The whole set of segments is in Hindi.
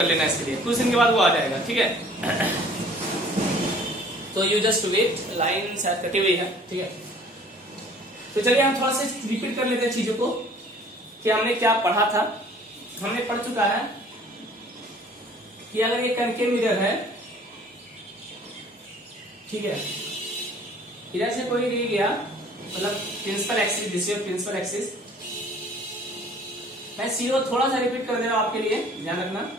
कर लेना इसके लिए, कुछ दिन के बाद वो आ जाएगा। ठीक है, तो यू जस्ट वेट, लाइन शायद कटी हुई है। ठीक है, तो चलिए हम थोड़ा सा रिपीट कर लेते हैं चीजों को कि हमने क्या पढ़ा था। हमने पढ़ चुका है कि अगर ये कनकेव मिरर है, ठीक है, इधर से कोई नहीं गया, मतलब principal axis, this is principal axis. मैं सीओ थोड़ा सा रिपीट कर दे रहा हूं आपके लिए, ध्यान रखना।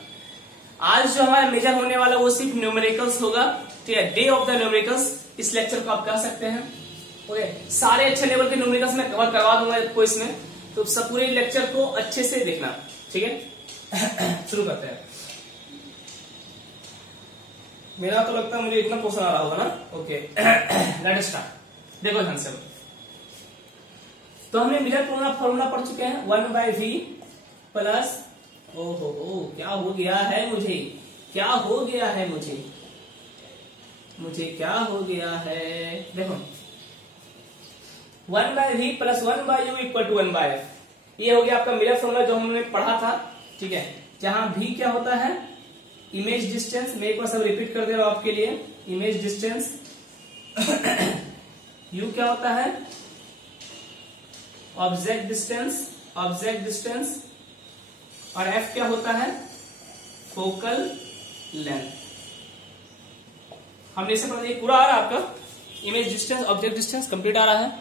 आज जो हमारा मेजर होने वाला वो सिर्फ न्यूमेरिकल्स होगा। ठीक है, डे ऑफ द न्यूमेरिकल्स इस लेक्चर को आप कह सकते हैं। ओके, सारे अच्छे लेवल के न्यूमेरिकल्स मैं कवर करवा दूंगा आपको इसमें, तो सब पूरे लेक्चर को अच्छे से देखना। ठीक है, शुरू करते हैं। मेरा तो लगता है मुझे इतना क्वेश्चन आ रहा होगा ना। Okay, let us start. देखो ध्यान से, तो हमने मिरर फॉर्मूला पढ़ चुके हैं, 1/v प्लस, ओहो क्या हो गया है मुझे, क्या हो गया है मुझे क्या हो गया है। देखो 1/v plus 1/u equal to 1/f, ये हो गया आपका मिरर फॉर्मूला जो हमने पढ़ा था। ठीक है, जहां v क्या होता है, इमेज डिस्टेंस। मैं एक बार सब रिपीट कर दे रहा हूं आपके लिए, इमेज डिस्टेंस। u क्या होता है, ऑब्जेक्ट डिस्टेंस, और f क्या होता है, फोकल लेंथ। हमने इसे पढ़ा, पूरा आ रहा है आपका, image distance, object distance complete आ रहा है।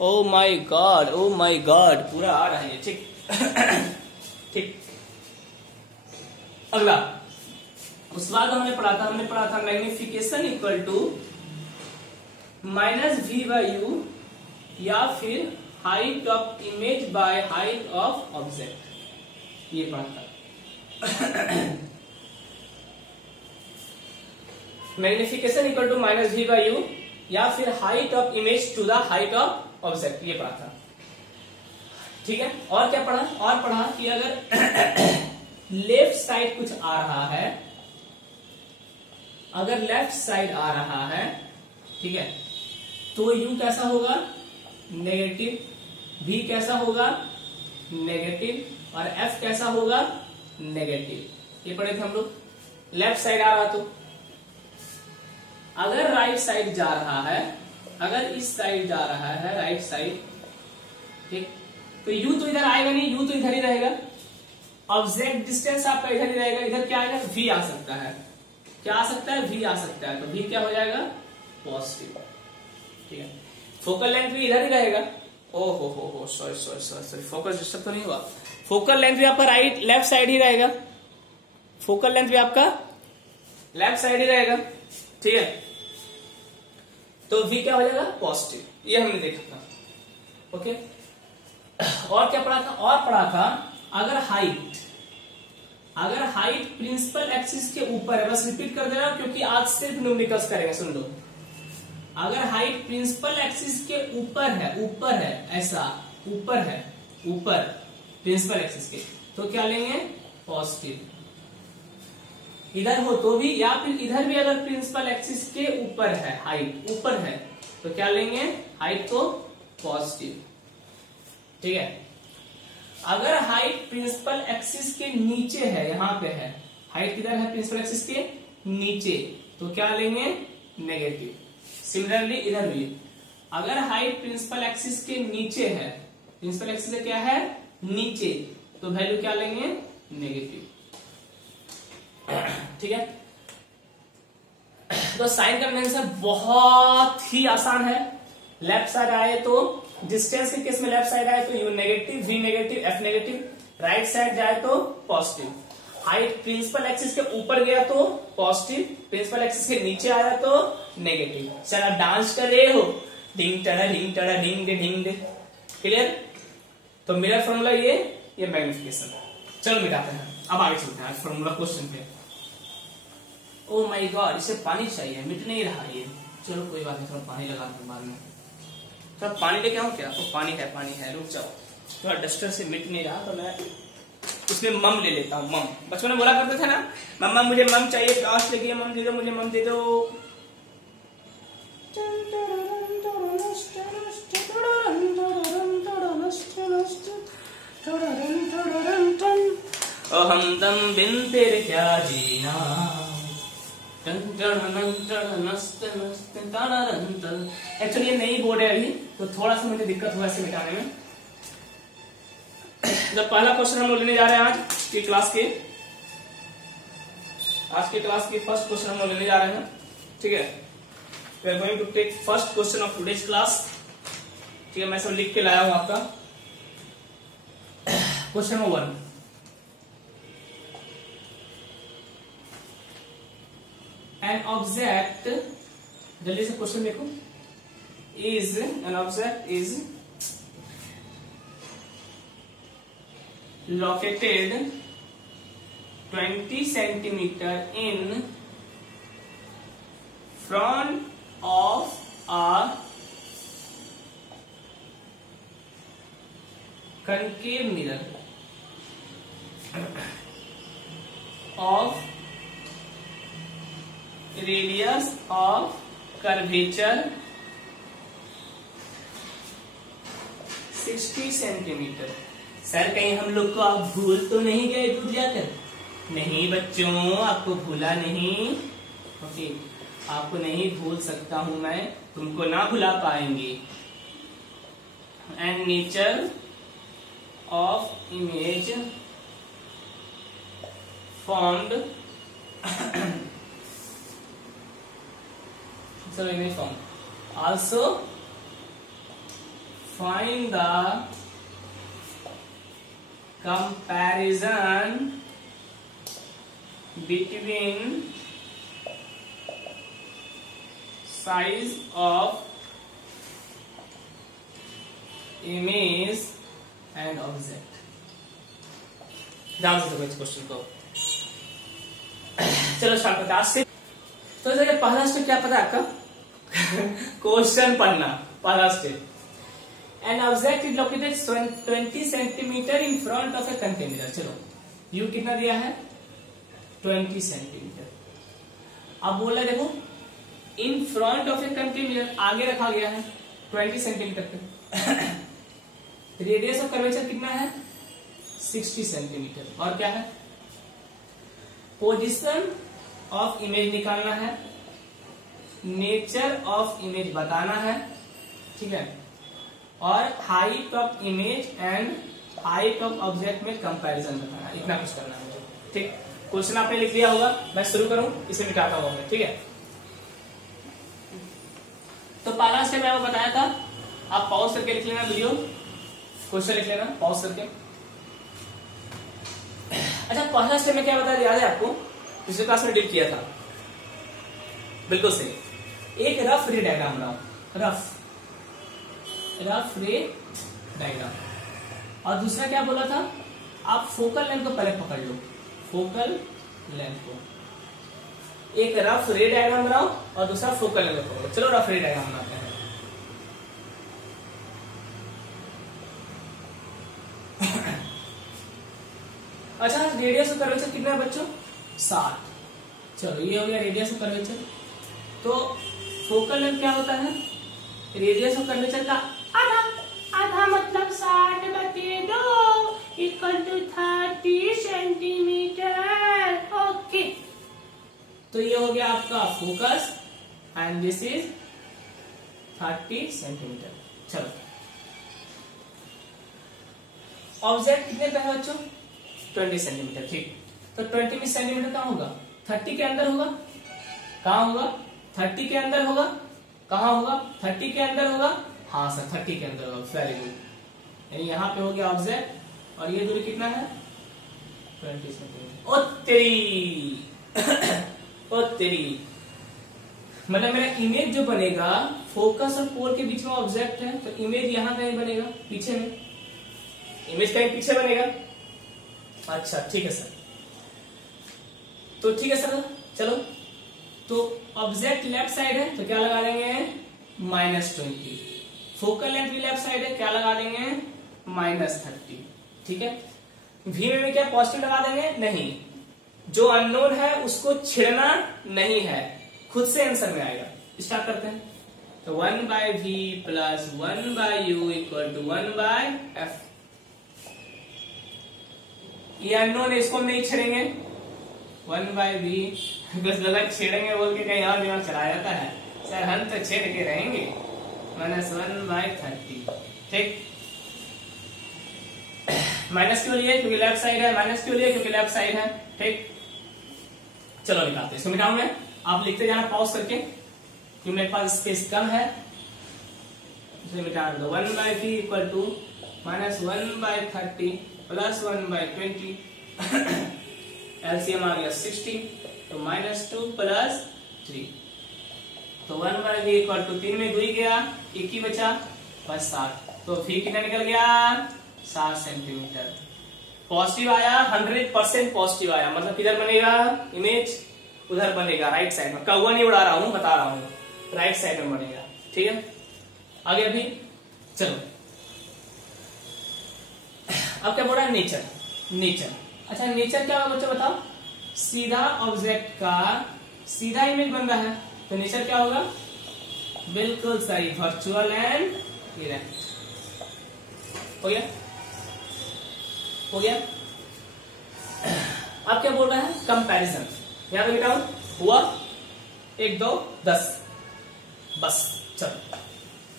ओ माय गॉड, पूरा आ रहा है ये। ठीक ठीक, अगला उस बाद हमने पढ़ा था मैग्निफिकेशन इक्वल टू -v/u, या फिर height of image by height of object, ये पढ़ा था। मैग्निफिकेशन इक्वल टू -v/u, या फिर height of image to the height of object, ये पढ़ा था। ठीक है, और क्या पढ़ा, और पढ़ा कि अगर लेफ्ट साइड कुछ आ रहा है, अगर लेफ्ट साइड आ रहा है, ठीक है, तो u कैसा होगा, नेगेटिव, v कैसा होगा, नेगेटिव, और f कैसा होगा, नेगेटिव। ये पढ़े थे हम लोग। लेफ्ट साइड आ रहा, तो अगर राइट साइड जा रहा है, अगर इस साइड जा रहा है, राइट साइड, ठीक, तो u तो इधर आएगा नहीं, u तो इधर ही रहेगा। ऑब्जेक्ट डिस्टेंस आपका इधर ही रहेगा, इधर क्या आएगा, v आ सकता है, क्या आ सकता है, v आ सकता है, तो v क्या हो जाएगा, पॉजिटिव। ठीक है, फोकल लेंथ भी इधर ही रहेगा। ओहो सॉरी, फोकस डिस्टर्ब तो नहीं हुआ। फोकल लेंथ भी आपका लेफ्ट साइड ही रहेगा, फोकल लेंथ भी आपका लेफ्ट साइड ही रहेगा। ठीक है, तो v क्या हो जाएगा, पॉजिटिव। ये हमने देखा था। ओके, और क्या पढ़ा था, और पढ़ा था अगर हाइट प्रिंसिपल एक्सिस के ऊपर है, बस रिपीट कर दे रहा हूं क्योंकि आज सिर्फ न्यूमेरिकल्स करेंगे, सुन लो। अगर हाइट प्रिंसिपल एक्सिस के ऊपर है, ऐसा ऊपर प्रिंसिपल एक्सिस के, तो क्या लेंगे, पॉजिटिव। इधर हो तो भी, या फिर इधर भी अगर प्रिंसिपल एक्सिस के ऊपर है, हाइट ऊपर है, तो क्या लेंगे, हाइट को पॉजिटिव। ठीक है, अगर हाइट प्रिंसिपल एक्सिस के नीचे है, यहां पे है, हाइट किधर है, प्रिंसिपल एक्सिस के नीचे, तो क्या लेंगे, नेगेटिव। सिमिलरली इधर भी, अगर हाइट प्रिंसिपल एक्सिस के नीचे है, प्रिंसिपल एक्सिस से क्या है, नीचे, तो वैल्यू क्या लेंगे, नेगेटिव। ठीक है, तो साइन कन्वेंशन बहुत ही आसान है। लेफ्ट साइड आए तो, डिस्टेंस के केस में लेफ्ट साइड आए तो u negative, v negative, f negative. Right side जाए तो पॉजिटिव। हाइट प्रिंसिपल एक्सिस के ऊपर गया तो पॉजिटिव, प्रिंसिपल एक्सिस के नीचे आया तो नेगेटिव। सर आप डांस कर रहे हो, डिंग टड़ा डिंग डे। क्लियर, तो मिरर फॉर्मूला ये मैग्निफिकेशन। चलो मिटाते हैं, अब आगे चलते हैं फॉर्मूला क्वेश्चन पे। ओ माय गॉड, इसे पानी चाहिए, मिट नहीं रहा ये। चलो कोई बात नहीं, थोड़ा पानी लगा दूं बाद में। थोड़ा पानी लेके आऊं क्या, तो पानी है, रुक जाओ। थोड़ा डस्टर से मिट नहीं रहा, तो मैं उसमें मम ले लेता हूँ। मम बचपन में बोला करते थे ना, मम्मा मुझे मम चाहिए, प्यास लगी है, मम दे दो, मुझे मम दे दो। ओ हमदम बिन तेरे क्या जीना। एक्चुअली ये नई बोर्ड है अभी, तो थोड़ा सा मुझे दिक्कत हुआ इसे मिटाने में। जब पहला क्वेश्चन हम लोग लेने जा रहे हैं आज की क्लास के फर्स्ट क्वेश्चन हम लोग लेने जा रहे हैं, ठीक है। We are going to take first question of today's class, ठीक है। मैं सब लिख के लाया हूं आपका। क्वेश्चन नंबर 1, एन ऑब्जेक्ट, जल्दी से क्वेश्चन देखो, is an object is located 20 centimeter in front of a concave mirror of radius of curvature 60 centimeter। Sir कहीं हम लोग को आप भूल तो नहीं गए दूर जाकर? नहीं बच्चों, आपको भूला नहीं। ओके, आपको नहीं भूल सकता हूं मैं, तुमको ना भुला पाएंगे। And nature of image formed, so image form also find the comparison between size of image and object। ध्यान से देखो इस क्वेश्चन को। चलो स्टार्ट करते हैं आज से। तो पहला स्टेप क्या पता है आपका? क्वेश्चन पढ़ना, पहला step. An object is located 20 centimeter in front of a concave mirror। चलो, U कितना दिया है? 20 सेंटीमीटर। अब बोला देखो, in front of a concave mirror, आगे रखा गया है 20 सेंटीमीटर पे। रेडियस ऑफ कर्वेचर कितना है? 60 सेंटीमीटर। और क्या है? पोजीशन ऑफ इमेज निकालना है, नेचर ऑफ इमेज बताना है, ठीक है, और height of image and height of object में कंपैरिजन बताना। इतना कुछ करना है मुझे, ठीक। क्वेश्चन आपने लिख दिया होगा, मैं शुरू करूं, इसे मिटाता हूं मैं, ठीक है। तो पहला स्टेप मैं बताया था, आप पॉज करके लिख लेना वीडियो, क्वेश्चन लिख लेना पॉज करके। अच्छा, पहला स्टेप में क्या बताया, याद है आपको? पिछले क्लास में डील किया था, बिल्कुल सही। एक रफ रे डायग्राम बनाओ, रफ रे डायग्राम। और दूसरा क्या बोला था? आप फोकल लेंथ को पहले पकड़ लो, फोकल लेंथ को। एक रफ रे डायग्राम बनाओ और दूसरा फोकल लेंथ को पकड़ो। चलो रफ रे डायग्राम बनाते हैं। अच्छा, रेडियस ऑफ कर्वेचर कितना है बच्चों? 60। चलो, ये हो गया रेडियस ऑफ कर्वेचर। तो फोकल लेंथ क्या होता है? रेडियस ऑफ कर्वेचर का आधा मतलब 60/2 इक्वल टू 30 सेंटीमीटर। ओके, तो ये हो गया आपका focus and this is 30 centimetre. चलो, ऑब्जेक्ट कितने पे है बच्चों? 20 सेंटीमीटर, ठीक। तो 20 सेंटीमीटर कहाँ होगा? 30 के अंदर होगा। कहाँ होगा? 30 के अंदर होगा। कहाँ होगा? 30 के अंदर होगा। हाँ सर, 30 के अंदर होगा, वेरी गुड। यानी यहाँ पे हो गया ऑब्जेक्ट, और ये दूरी कितना है? 20 सेंटीमीटर। ओ तेरी ओ तेरी, मतलब मेरा इमेज जो बनेगा, फोकस और पोल के बीच में ऑब्जेक्ट है, तो इमेज यहाँ कहीं बनेगा, पीछे में। इमेज कहीं पीछे बनेगा। अच्छा, ठीक है सर। तो ठीक है सर, चलो। तो ऑब्जेक्ट लेफ्ट साइड है, तो क्या लगा देंगे? -20। फोकल लेंथ भी लेफ्ट साइड है, क्या लगा देंगे? -30। ठीक है। वी में क्या पॉजिटिव लगा देंगे? नहीं, जो अननोन है उसको छेड़ना नहीं है, खुद से आंसर में आएगा। स्टार्ट करते हैं। तो 1/v plus 1/u equal to 1/f। ये अननोन है, इसको हम नहीं छेड़ेंगे। 1/v कुछ लोग छेड़ेंगे बोल के कहीं और दिमाग चला जाता है, सर हम तो छेड़ के रहेंगे। -1/30, ठीक। माइनस क्यों लिए? क्योंकि लेफ्ट साइड है। माइनस क्यों लिए? क्योंकि लेफ्ट साइड है, ठीक। चलो निकालते हैं, इसको मिटाऊं मैं, आप लिखते जाना पॉज करके, क्योंकि मेरे पास स्पेस कम है। इसे मिटा दो। 1/v equal to -1/30 plus 1/20 LCM आ गया 60, तो -2 प्लस 3, तो 1/v इक्वल टू 3 में 2 ही गया, 1 ही बचा, बस 60। तो v कितना निकल गया? 60 सेंटीमीटर। पॉजिटिव आया, 100% पॉजिटिव आया, मतलब किधर बनेगा इमेज? उधर बनेगा, राइट साइड में। कौवा नहीं उड़ा रहा हूं, बता रहा हूं, राइट साइड में बनेगा, ठीक है। आगे अभी चलो, अब क्या बोल रहा है? नेचर। नेचर, अच्छा नेचर क्या होगा बच्चों बताओ? सीधा ऑब्जेक्ट का सीधा इमेज बन रहा है, तो नेचर क्या होगा? बिल्कुल सही, वर्चुअल एंड इरेक्ट। हो गया? हो गया? अब क्या बोल रहा है? कंपैरिजन। यहां पे लिखा हुआ 1 2 10, बस चलो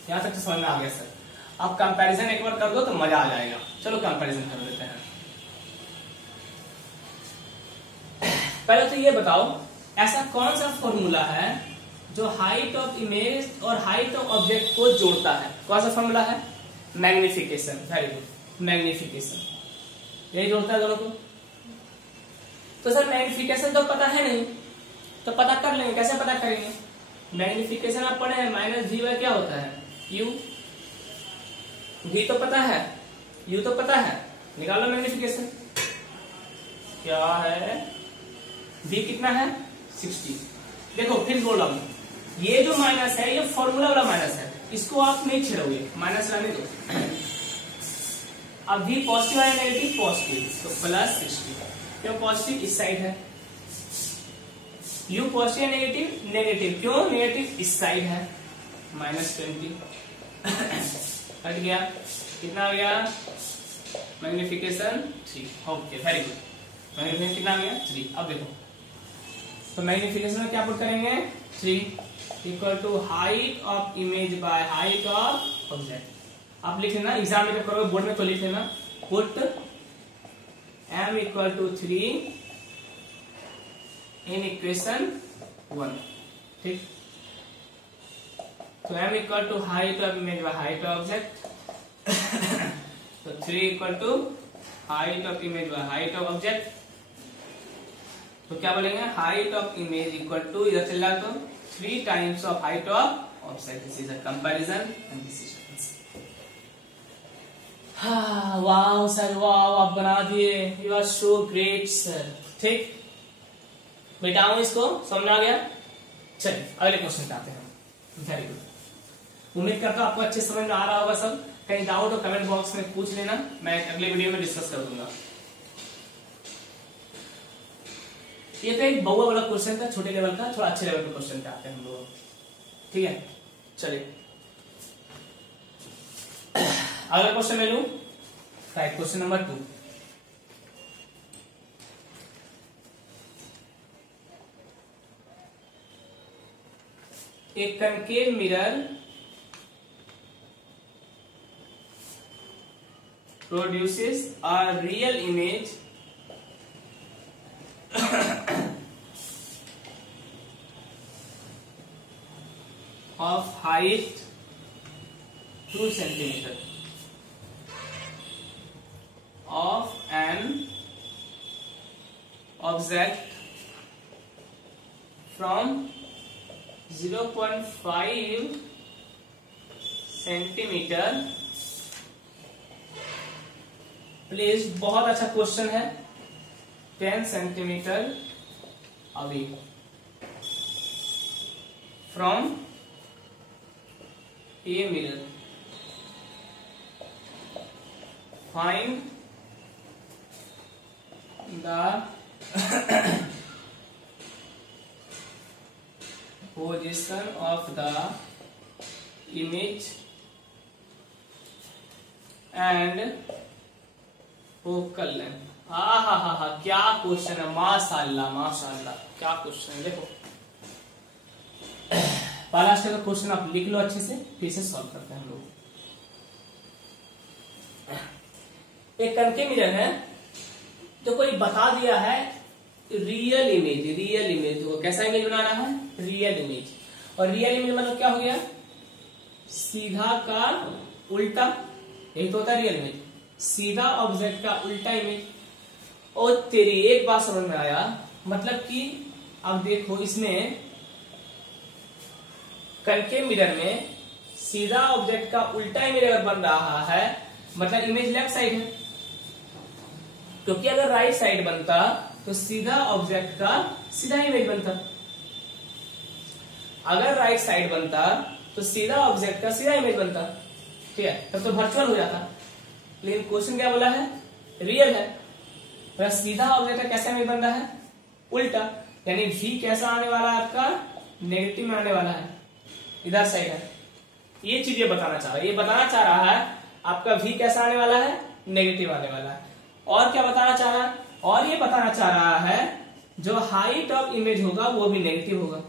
यहां तक तो समझ में आ गया सर। आप कंपैरिजन एक बार कर दो तो मजा आ जाएगा। चलो कंपैरिजन कर लेते हैं। पहले तो ये बताओ, ऐसा कौन सा फॉर्मूला है जो हाइट ऑफ इमेज और हाइट ऑफ ऑब्जेक्ट को जोड़ता है? कौन सा फॉर्मूला है? मैग्निफिकेशन। वेरी गुड, मैग्निफिकेशन, यही जोड़ता है दोनों को। तो सर मैग्निफिकेशन तो पता है नहीं, तो पता कर लेंगे। कैसे पता करेंगे? मैग्निफिकेशन आप पढ़े हैं, -v क्या होता है? u। v तो पता है, u तो पता है, निकालो मैग्निफिकेशन। क्या है? v कितना है? 60। देखो फिर बोला हूं, ये जो माइनस है ये फॉर्मूला वाला माइनस है, इसको आप नहीं छेड़ोगे, माइनस रहने दो। अब v पॉजिटिव है नेगेटिव? पॉजिटिव, तो +60। क्यों पॉजिटिव? इस साइड है। u पॉजिटिव है नेगेटिव? नेगेटिव, क्यों नेगेटिव? इस साइड है, -20 हट गया। कितना आ गया? Magnification 3। Okay very good. Magnification कितना आ गया? 3। अब देखो, तो मैग्निफिकेशन में क्या पुट करेंगे? 3 equal to height of image by height of object. आप लिख लेना, एग्जाम में जब करोगे बोर्ड में तो लिख लेना, put m equal to 3 in equation 1, ठीक। तो m equal to height of image by height of object, तो 3 equal to height of image by height of object. तो क्या बोलेंगे? Height of image equal to, इधर चल रहा तो 3 times of height of object. This is a comparison and this is wow sir, wow आप बना दिए, you are so great sir, ठीक। मिटाऊं इसको, समझ आ गया? चलिए अगले क्वेश्चन पे आते हैं। वेरी गुड, उम्मीद करता हूं आपको अच्छे समझ में आ रहा होगा सब। कहीं डाउट हो कमेंट बॉक्स में पूछ लेना, मैं अगले वीडियो में डिस्कस कर दूंगा। ये तो एक बहुआ वाला क्वेश्चन था, छोटे लेवल का, थोड़ा अच्छे लेवल के क्वेश्चन पे आते हैं हम लोग, ठीक है। चलिए अगला क्वेश्चन मैं लूं, right, question number 2। A concave mirror produces a real image of height 2 centimeter of an object from 0.5 centimetre please. बहुत अच्छा क्वेश्चन है। 10 centimetre away from a mirror, find the position of the image and focal length। हा, क्या क्वेश्चन है, माशाल्लाह माशाल्लाह, क्या क्वेश्चन है। देखो पहला स्टेप का क्वेश्चन आप लिख लो अच्छे से, फिर से सॉल्व करते हैं हम लोग। एक कनकेव मिरर है, तो कोई बता दिया है रियल इमेज तो कैसा इमेज बना रहा है, रियल इमेज। और रियल इमेज मतलब क्या हो गया, सीधा का उल्टा, यही तो होता है रियल इमेज, सीधा ऑब्जेक्ट का उल्टा इमेज। और तेरी एक बात समझ में आया, मतलब कि अब देखो इसमें कनकेव मिरर में सीधा ऑब्जेक्ट का उल्टा इमेज अगर बन रहा है, मतलब इमेज लेफ्ट साइड है, क्योंकि अगर राइट साइड बनता तो सीधा ऑब्जेक्ट का सीधा इमेज बनता, अगर राइट साइड बनता तो सीधा ऑब्जेक्ट का सीधा इमेज बनता, ठीक है, तब तो वर्चुअल हो जाता। लेकिन क्वेश्चन क्या बोला है, रियल है, तो सीधा ऑब्जेक्ट का कैसा इमेज बन रहा है, उल्टा, यानी v कैसा आने वाला है आपका, नेगेटिव में आने वाला है, इधर साइड है। ये चीज ये बताना चाह रहा है, ये बताना चाह रहा है आपका v कैसा आने वाला है, नेगेटिव आने वाला है। और क्या बताना चाह रहा है, और ये बताना चाह रहा है जो हाइट ऑफ इमेज होगा वो भी नेगेटिव होगा।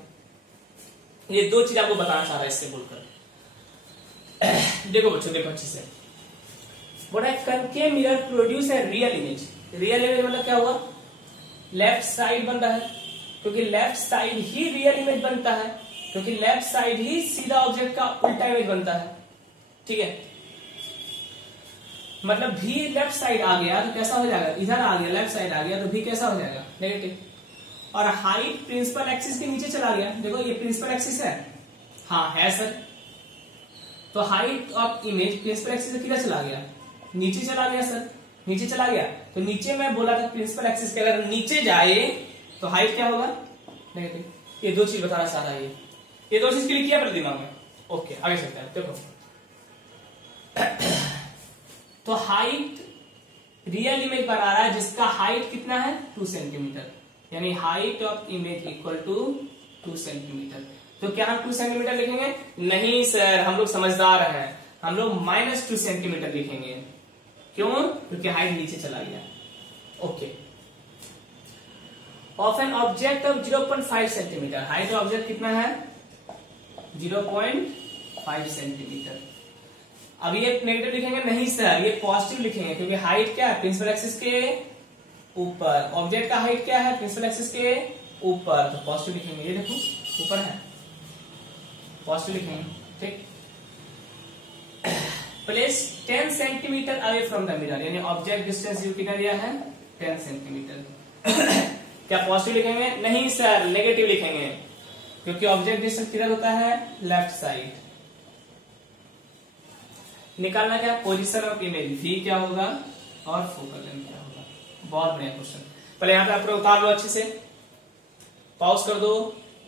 ये दो चीज आपको बताना चाह रहा है इससे बोलकर। देखो बच्चों, देखो अच्छे से, बोला है कनकेव मिरर प्रोड्यूस है रियल इमेज। रियल इमेज मतलब क्या हुआ, लेफ्ट साइड बन रहा है, क्योंकि लेफ्ट साइड ही रियल इमेज बनता है, क्योंकि लेफ्ट साइड ही सीधा ऑब्जेक्ट का उल्टा इमेज बनता है, ठीक है। मतलब भी लेफ्ट साइड आ गया तो कैसा हो जाएगा, इधर आ गया, लेफ्ट साइड आ गया तो भी कैसा हो जाएगा, नेगेटिव। और हाइट प्रिंसिपल एक्सिस के नीचे चला गया, देखो ये प्रिंसिपल एक्सिस है, हाँ है सर, तो height of image principal axis से किधर चला गया, नीचे चला गया सर, नीचे चला गया। तो नीचे मैं बोला था प्रिंसिपल एक्सिस के अगर नीचे जाए तो हाइट क्या होगा, नेगेटिव। ये दो चीज बताना चाह रहा है, ये दो चीज क्लिक किया मेरे दिमाग में। ओके आगे चलते हैं, देखो तो हाइट रियल इमेज बना रहा है जिसका हाइट कितना है, 2 सेंटीमीटर, यानी height of image equal to 2 centimetre. तो क्या हम 2 सेंटीमीटर लिखेंगे, नहीं सर हम लोग समझदार हैं, हम लोग -2 सेंटीमीटर लिखेंगे। क्यों, क्योंकि हाइट नीचे चला गया। Okay, of an object of 0.5 centimetre, height of object कितना है, 0.5 सेंटीमीटर। अब ये नेगेटिव लिखेंगे, नहीं सर ये पॉजिटिव लिखेंगे, क्योंकि हाइट क्या है, प्रिंसिपल एक्सिस के ऊपर, ऑब्जेक्ट का हाइट क्या है, प्रिंसिपल एक्सिस के ऊपर, तो पॉजिटिव लिखेंगे। ये देखो ऊपर है, पॉजिटिव लिखेंगे, ठीक। Place 10 centimetre away from the mirror, यानी ऑब्जेक्ट डिस्टेंस यू कितना दिया है, 10 सेंटीमीटर। क्या पॉजिटिव लिखेंगे, नहीं सर नेगेटिव लिखेंगे, क्योंकि ऑब्जेक्ट डिस्टेंस किधर होता है, लेफ्ट साइड। निकालना क्या, पोजीशन ऑफ इमेज, v क्या होगा और फोकल लेंथ क्या होगा। बहुत बढ़िया क्वेश्चन, पहले यहाँ पे आप उतार लो अच्छे से, पॉज कर दो,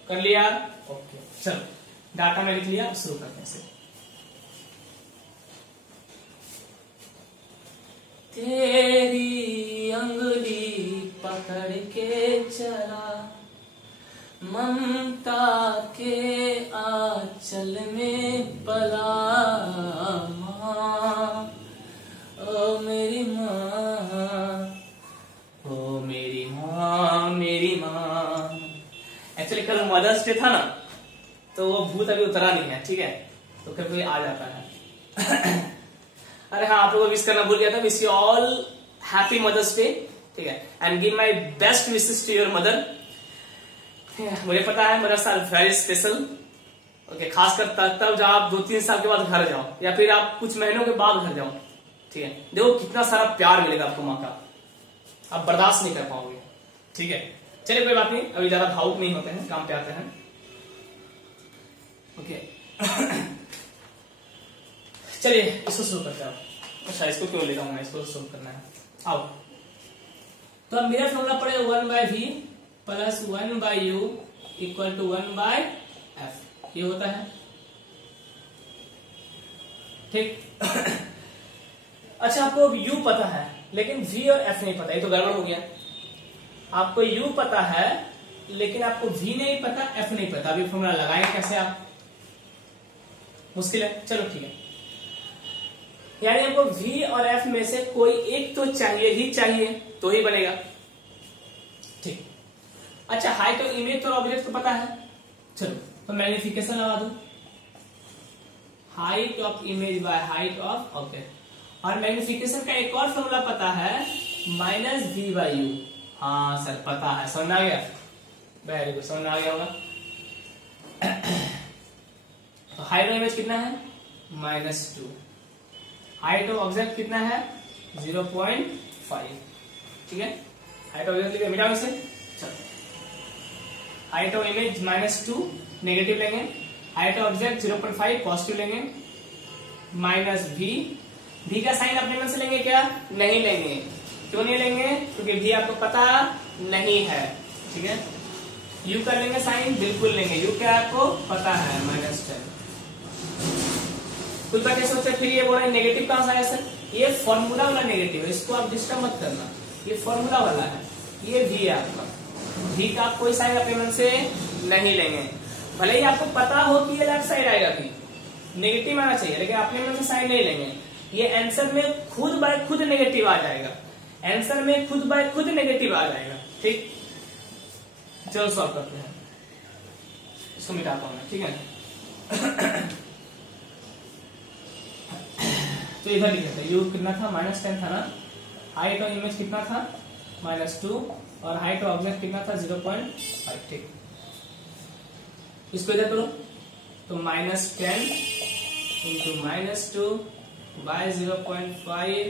कर लिया, ओके चलो डाटा में लिख लिया, अब शुरू करते हैं। तेरी अंगुली पकड़ के चला ममता के आंचल में पला, माँ ओ मेरी माँ, ओ मेरी माँ, मेरी माँ। एक्चुअली कल मदर्स डे था ना, तो वो भूत अभी उतरा नहीं है, ठीक है, तो कभी आ जाता है। अरे हाँ, आप लोगों को विश करना भूल गया था, wish you all happy mother's day, ठीक है, and give my best wishes to your mother. मुझे पता है mothers are very special, okay, खासकर तब जब आप 2-3 साल के बाद घर जाओ, या फिर आप कुछ महीनों के बाद घर जाओ, ठीक है, देखो कितना सारा प्यार मिलेगा आपको माँ का, आप बर्दाश्त नहीं कर पाओगे, ठीक है। चलिए कोई बात नहीं, अभी ज्यादा भावुक नहीं होते हैं, काम पे आते हैं, ओके। चलिए इसको शुरू करते हैं। अच्छा इसको क्यों लिखा हूं, इसको शुरू करना है, आओ। तो अब मेरा फॉर्मूला पड़ेगा 1/v plus 1/u equal to 1/f, ये होता है, ठीक। अच्छा आपको u पता है लेकिन v और f नहीं पता, ये तो गड़बड़ हो गया। आपको u पता है लेकिन आपको v नहीं पता, f नहीं पता, अभी फॉर्मूला लगाएं कैसे आप, मुश्किल है, चलो ठीक है। यानी हमको v और f में से कोई एक तो चाहिए ही चाहिए, तो ही बनेगा। ठीक, अच्छा हाइट ऑफ इमेज तो ऑब्जेक्ट तो पता है, चलो तो मैग्निफिकेशन लगा दो, height of image by height of object. और मैग्निफिकेशन का एक और फॉर्मूला पता है, -v/u। हाँ सर पता है, समझ आ गया, वेरी गुड, समझ आ गया होगा। तो हाइट ऑफ इमेज कितना है, -2, हाइट ऑफ ऑब्जेक्ट कितना है 0.5, ठीक है। हाइट ऑफ ऑब्जेक्ट मिटाओ इसे, चलो हाइट ऑफ इमेज -2 नेगेटिव लेंगे, हाइट ऑफ ऑब्जेक्ट 0.5 पॉजिटिव लेंगे, -v का साइन अपने मन से लेंगे क्या, नहीं लेंगे। क्यों नहीं लेंगे, क्योंकि v आपको पता नहीं है, ठीक है। u कर लेंगे साइन, बिल्कुल लेंगे, u क्या आपको पता है -10। कुछ बच्चे सोचते फिर ये बोल रहे नेगेटिव कहां से आया सर, ये फॉर्मूला वाला नेगेटिव है, इसको आप डिस्टर्ब मत करना, ये फॉर्मूला वाला है, ये v है आपका, v का आप कोई साइन अपने मन से नहीं लेंगे। भले ही आपको पता हो कि ये लेफ्ट साइड आएगा, भी नेगेटिव आना चाहिए, लेकिन अपने मन से साइन नहीं लेंगे। ये आंसर में खुद बाय खुद नेगेटिव आ जाएगा, आंसर में खुद बाय खुद नेगेटिव आ जाएगा, ठीक। चलो सॉल्व करते हैं, इसको मिटाता हूं मैं, ठीक है। तो इधर लिख देते, u कितना था -10 था ना, हाइट ऑफ इमेज कितना था -2 और हाइट ऑफ ऑब्जेक्ट कितना था 0.5, ठीक। इसको इधर करो तो -10 into -2 by 0.5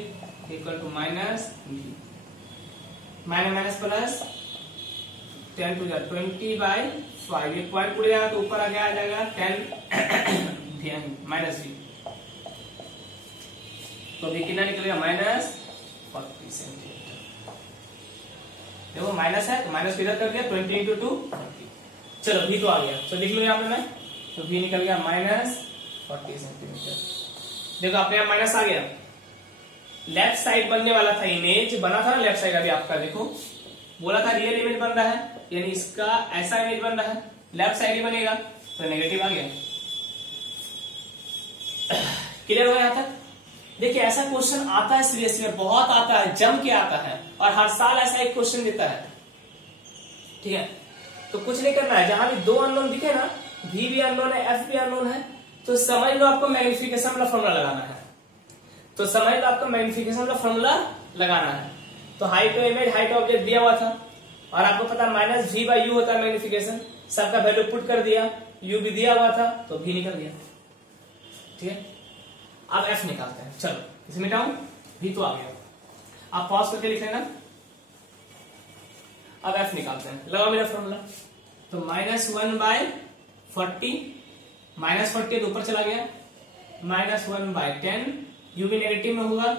equal to -v, minus plus 10 to 20/5, ये पॉइंट पूरे जाएगा तो ऊपर आ जाएगा 10 -v, तो भी कितना निकलेगा -40 सेंटीमीटर। देखो माइनस है तो माइनस किधर कर दिया, 20 इंटू 2 40। चलो भी तो आ गया, तो लिख लो यहाँ पे मैं, तो भी निकल गया -40 सेंटीमीटर। देखो अपने यहाँ माइनस आ गया, लेफ्ट साइड बनने वाला था, इमेज बना था ना लेफ्ट साइड, अभी आपका देखो बोला था रियल इमेज बन रहा है, यानी इसका ऐसा इमेज बन रहा है, लेफ्ट साइड ही बनेगा, तो नेगेटिव आ गया। क्लियर हो गया यहाँ तक। देखिए ऐसा क्वेश्चन आता है सीरियस में, बहुत आता है, जम के आता है, और हर साल ऐसा एक क्वेश्चन देता है, ठीक है। तो कुछ नहीं करना है, जहां भी दो अननोन दिखे ना, v भी अननोन है, f भी अननोन है, तो समझ लो आपको मैग्निफिकेशन वाला फॉर्मूला लगाना है, तो समझ लो आपको मैग्निफिकेशन वाला फॉर्मूला लगाना है। तो height of image height of object दिया हुआ था, और आपको पता -v/u होता है मैग्निफिकेशन, सबका वैल्यू पुट कर दिया, u भी दिया हुआ था तो v निकल गया, ठीक है। अब f निकालते हैं, चलो इसे मिटाऊं, v तो आ गया, आप पॉज करके लिख लेना। अब f निकालते हैं, लगाओ मेरा फॉर्मूला, तो -1/40, -40 तो ऊपर चला गया, -1/10, u भी नेगेटिव में होगा,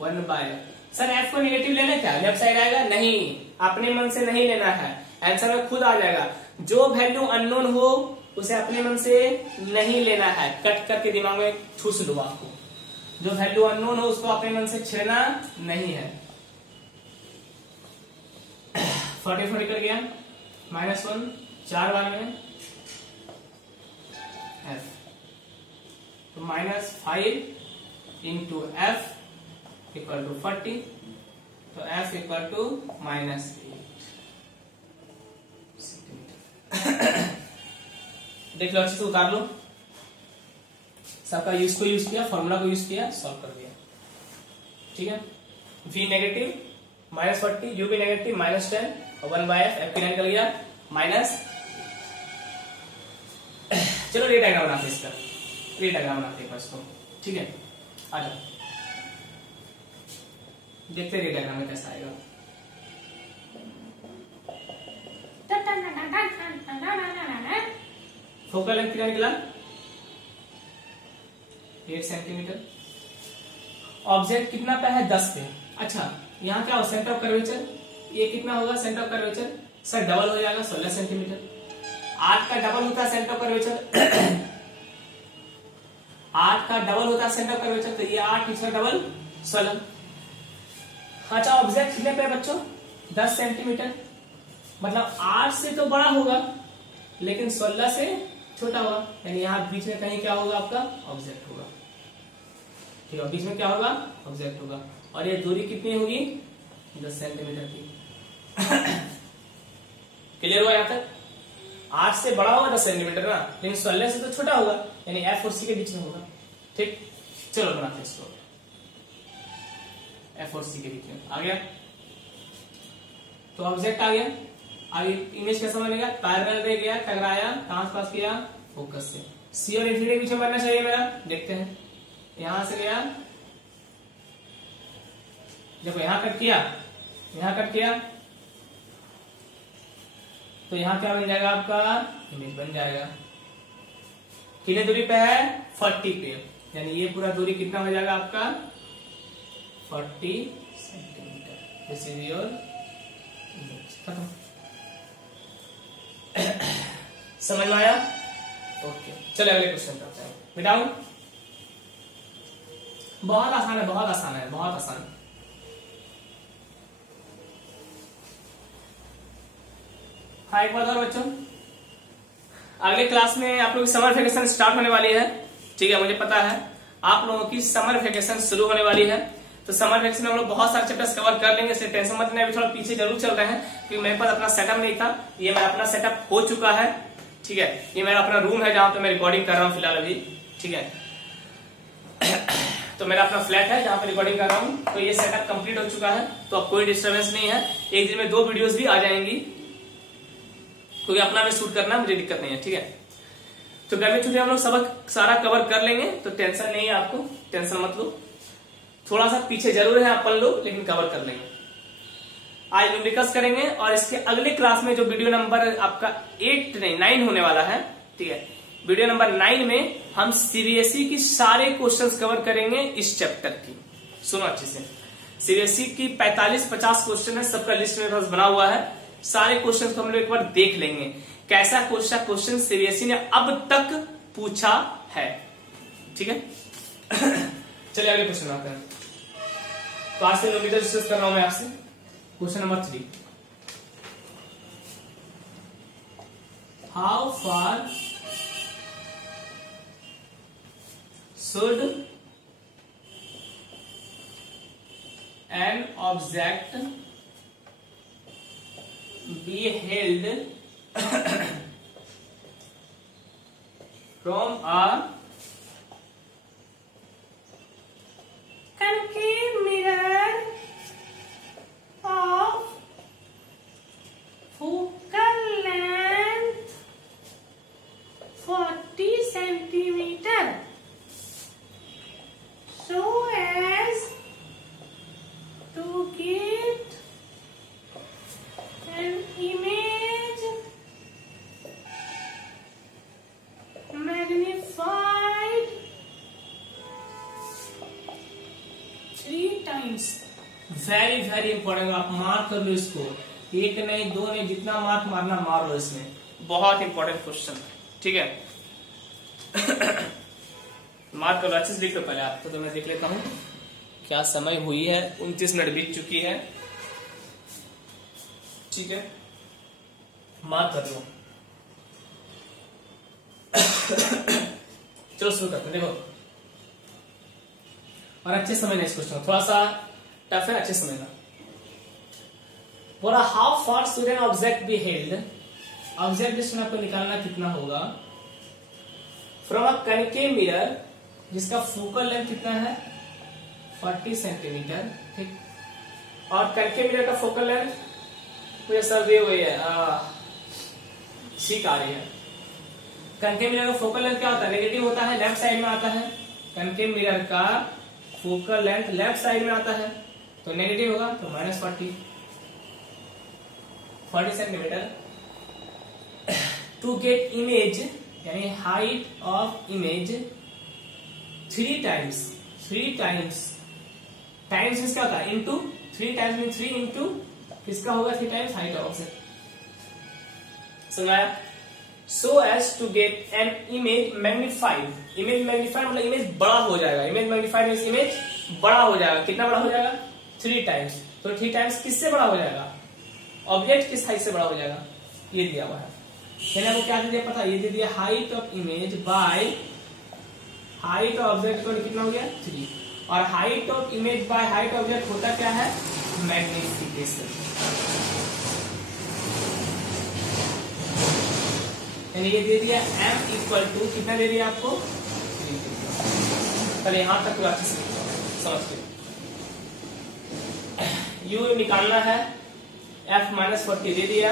1/, सर f को नेगेटिव लेना क्या, लेफ्ट साइड आएगा, नहीं, अपने मन से नहीं लेना है, आंसर में खुद आ जाएगा। जो वैल्यू अननोन हो उसे अपने मन से नहीं लेना है, कट करके दिमाग में ठूस लो आपको, जो वैल्यू अननोन हो उसको अपने मन से छेड़ना नहीं है। 44 निकल गया, -1 4 बार में f, तो -5 इंटू f इक्वल टू 40, तो f इक्वल टू -8 सेंटीमीटर। देख लो अच्छे से उतार लो, सबका यूज को यूज किया, फॉर्मूला को यूज किया, सॉल्व कर दिया, ठीक है। v नेगेटिव -40, u भी नेगेटिव -10 और 1/f, f की निकल गया माइनस। चलो रे डायग्राम बनाते हैं, इसका रे डायग्राम बनाते हैं इसको, ठीक है। आ जाओ देखते हैं रे डायग्राम में कैसा आएगा। फोकल लेंथ कितना निकला, 8 सेंटीमीटर। ऑब्जेक्ट कितना पे है, 10 पे। अच्छा यहाँ क्या हो, सेंटर ऑफ कर्वेचर, ये कितना होगा centre of curvature, sir double हो जाएगा 16 सेंटीमीटर। 8 का डबल होता है सेंटर ऑफ कर्वेचर 8 का डबल होता है सेंटर ऑफ कर्वेचर, तो ये 8 इसका डबल 16। अच्छा ऑब्जेक्ट कितने पे है बच्चों, 10 सेंटीमीटर, मतलब 8 से तो बड़ा होगा लेकिन 16 से छोटा होगा, यानी यहाँ बीच में कहीं क्या होगा, आपका ऑब्जेक्ट होगा, ठीक है। बीच में क्या होगा, ऑब्जेक्ट होगा, और ये दूरी कितनी होगी 10 सेंटीमीटर की। क्लियर हुआ यहाँ तक? 8 से बड़ा होगा 10 सेंटीमीटर ना, लेकिन 16 से तो छोटा होगा, यानी F और C के बीच में होगा। ठीक, चलो बनाते हैं इसको। F और C के बीच में आ गया, तो ऑब्जेक्ट आ गया। आगे इमेज कैसा बनेगा? पैरेलल रह गया, टकराया, कहां से पास किया? फोकस से। सी और इंफिनिटी के बीच में बनना चाहिए मेरा, देखते हैं। यहां से गया, जब यहां कट किया, यहां कट किया, तो यहां क्या बन जाएगा? आपका इमेज बन जाएगा। कितनी दूरी पे है? 40 पे, यानी ये पूरा दूरी कितना हो जाएगा आपका? 40 centimetre. This is your image. खत्म। समझ में आया? ओके, चलो अगले क्वेश्चन पे आते हैं। मिटाऊं? बहुत आसान है, बहुत आसान है, बहुत आसान। हाँ, एक बात और बच्चों, अगले क्लास में आप लोग की समर वेकेशन स्टार्ट होने वाली है। ठीक है, मुझे पता है आप लोगों की समर वेकेशन शुरू होने वाली है, तो समर वेकेशन में हम लोग बहुत सारे चैप्टर्स कवर कर लेंगे, इसलिए टेंशन मत लेना। अभी थोड़ा पीछे जरूर चल रहे हैं क्योंकि मेरे पास अपना सेटअप नहीं था। ये मेरा अपना सेटअप हो चुका है। ठीक है, ये मेरा अपना रूम है जहां पे मैं रिकॉर्डिंग कर रहा हूँ फिलहाल अभी। ठीक है, तो मेरा अपना फ्लैट है जहां पे रिकॉर्डिंग कर रहा हूँ, तो ये सेटअप कंप्लीट हो चुका है, तो अब कोई डिस्टर्बेंस नहीं है। एक दिन में 2 वीडियोस भी आ जाएंगी, क्योंकि अपना में शूट करना मुझे दिक्कत नहीं है। ठीक है, तो गर्मी छुट्टी हम लोग सबक सारा कवर कर लेंगे, तो टेंशन नहीं है आपको, टेंशन मत लो। थोड़ा सा पीछे जरूर है अपन लोग, लेकिन कवर कर लेंगे। आज न्यूमेरिकल्स करेंगे, और इसके अगले क्लास में जो वीडियो नंबर आपका 9 होने वाला है। ठीक है, वीडियो नंबर 9 में हम सीबीएसई की सारे क्वेश्चंस कवर करेंगे इस चैप्टर की। सुनो अच्छे से, सीबीएसई की 45-50 क्वेश्चन है, सबका लिस्ट मेरे पास बना हुआ है। सारे क्वेश्चन को हम लोग एक बार देख लेंगे, कैसा क्वेश्चन सीबीएसई ने अब तक पूछा है। ठीक है, चलिए अगले क्वेश्चन आते हैं। तो आज से न्यूमेरिकल डिस्कस कर रहा हूं मैं आपसे। Question number 3, how far should an object be held from a concave mirror of focal length 40 centimeter so as to get an image magnified 3 times। Very very important, आप मार्क कर लो इसको, 1 नहीं 2 नहीं, जितना मार्क मारना मार लो इसमें, बहुत इंपॉर्टेंट क्वेश्चन। ठीक है, मार्क करो, अच्छे से लिख लो पहले आप। तो मैं देख लेता हूं क्या समय हुई है, 29 मिनट बीत चुकी है। ठीक है, मार्क कर लो। चलो शुरू करते हैं। देखो, और अच्छे समझना इस क्वेश्चन, थोड़ा सा टफ है, अच्छे समझना। बोला how far should an object be held, object distance आपको निकालना कितना होगा, फ्रॉम अ कनकेव मिरर जिसका फोकल लेंथ कितना है 40 सेंटीमीटर। ठीक, और कनकेव मिरर का फोकल लेंथ मुझे सर दिए हुए है, ठीक आ रही है। कनकेव मिरर का फोकल लेंथ क्या होता है? नेगेटिव होता है, लेफ्ट साइड में आता है। कनकेव मिरर का फोकल लेंथ लेफ्ट साइड में आता है, तो नेगेटिव होगा, तो -40 सेंटीमीटर। टू गेट इमेज यानी height of image 3 times means क्या होता है? इंटू 3 टाइम्स मीन 3 इंटू किसका होगा? 3 टाइम्स हाइट ऑफ ऑब्जेक्ट। समझाया? So as to get an image magnified, image magnified मतलब इमेज बड़ा हो जाएगा। इमेज मैग्निफाइड मीन्स इमेज बड़ा हो जाएगा। कितना बड़ा हो जाएगा? 3 टाइम्स। तो 3 टाइम्स किससे बड़ा हो जाएगा? ऑब्जेक्ट किस हाइट से बड़ा हो जाएगा? ये दिया हुआ है। आपको क्या दे दिया पता? ये दे दिया height of image by height of object, तो कितना हो गया? 3। और height of image by height object होता क्या है? मैग्नीफिकेशन। मैग्निफिकेशन, यानी ये दे दिया m इक्वल टू कितना दे दिया आपको 3। चलिए यहां तक अच्छे से समझ गए। u निकालना है, f माइनस 40 दे दिया,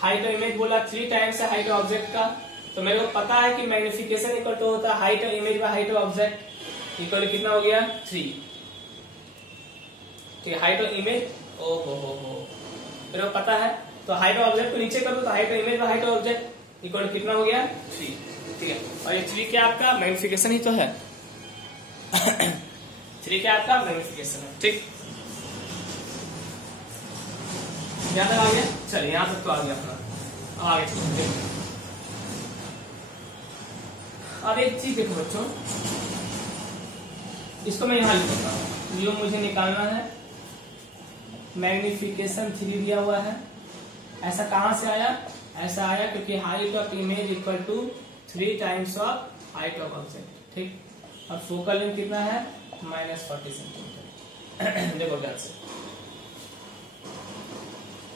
हाइट ऑफ इमेज बोला 3 टाइम्स है हाइट ऑफ ऑब्जेक्ट का, तो मेरे को पता है कि मैग्निफिकेशन इक्वल टू होता है height of image by height of object equal कितना हो गया 3। ठीक है, हाइट ऑफ इमेज ओ हो मेरे को पता है, तो हाइट ऑफ ऑब्जेक्ट को नीचे कर दो तो height of image by height of object equal कितना हो गया 3। ठीक है, और ये 3 क्या आपका मैग्निफिकेशन ही तो है 3 क्या आपका मैग्निफिकेशन है। ठीक, यहां तक आ गया, चलिए यहां तक तो आ गया अपना, अब आगे चलते हैं। अब एक चीज देखो बच्चों, इसको मैं यहां लिखता हूं, जो मुझे निकालना है मैग्निफिकेशन 3 दिया हुआ है। ऐसा कहां से आया? ऐसा आया क्योंकि height of image equal to 3 times of height of object. ठीक, अब फोकल लेंथ कितना है -40 सेंटीमीटर। देखो ध्यान से,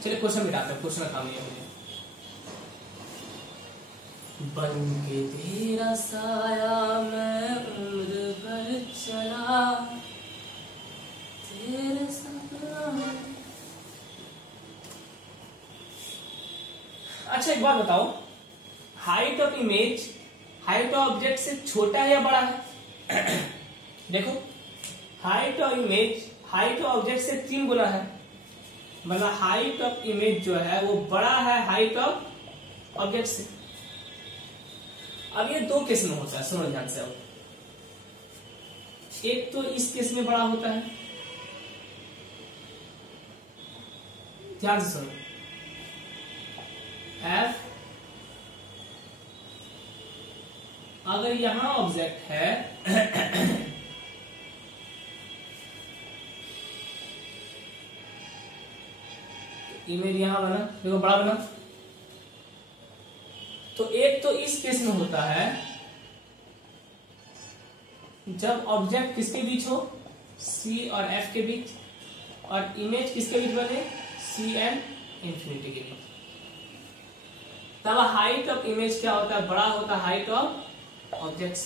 चलिए क्वेश्चन मिटाते हैं, क्वेश्चन का काम ये है। बन के तेरा साया मैं उम्र भर चला तेरे सपना। अच्छा एक बात बताओ, height of image height of object से छोटा है या बड़ा है? देखो, height of image height of object से 3 गुना है, मतलब हाइट ऑफ इमेज जो है वो बड़ा है हाइट ऑफ ऑब्जेक्ट से। अब ये 2 केस में होता है, सुनो ध्यान से। अब एक तो इस केस में बड़ा होता है, ध्यान से सुनो, f अगर यहां ऑब्जेक्ट है इमेज यहां बना, देखो बड़ा बना, तो एक तो इस केस में होता है जब ऑब्जेक्ट किसके बीच हो, C और F के बीच, और इमेज किसके बीच बने, C एंड इंफिनिटी के बीच। तब हाइट ऑफ इमेज क्या होता है, बड़ा होता है हाइट ऑफ ऑब्जेक्ट्स।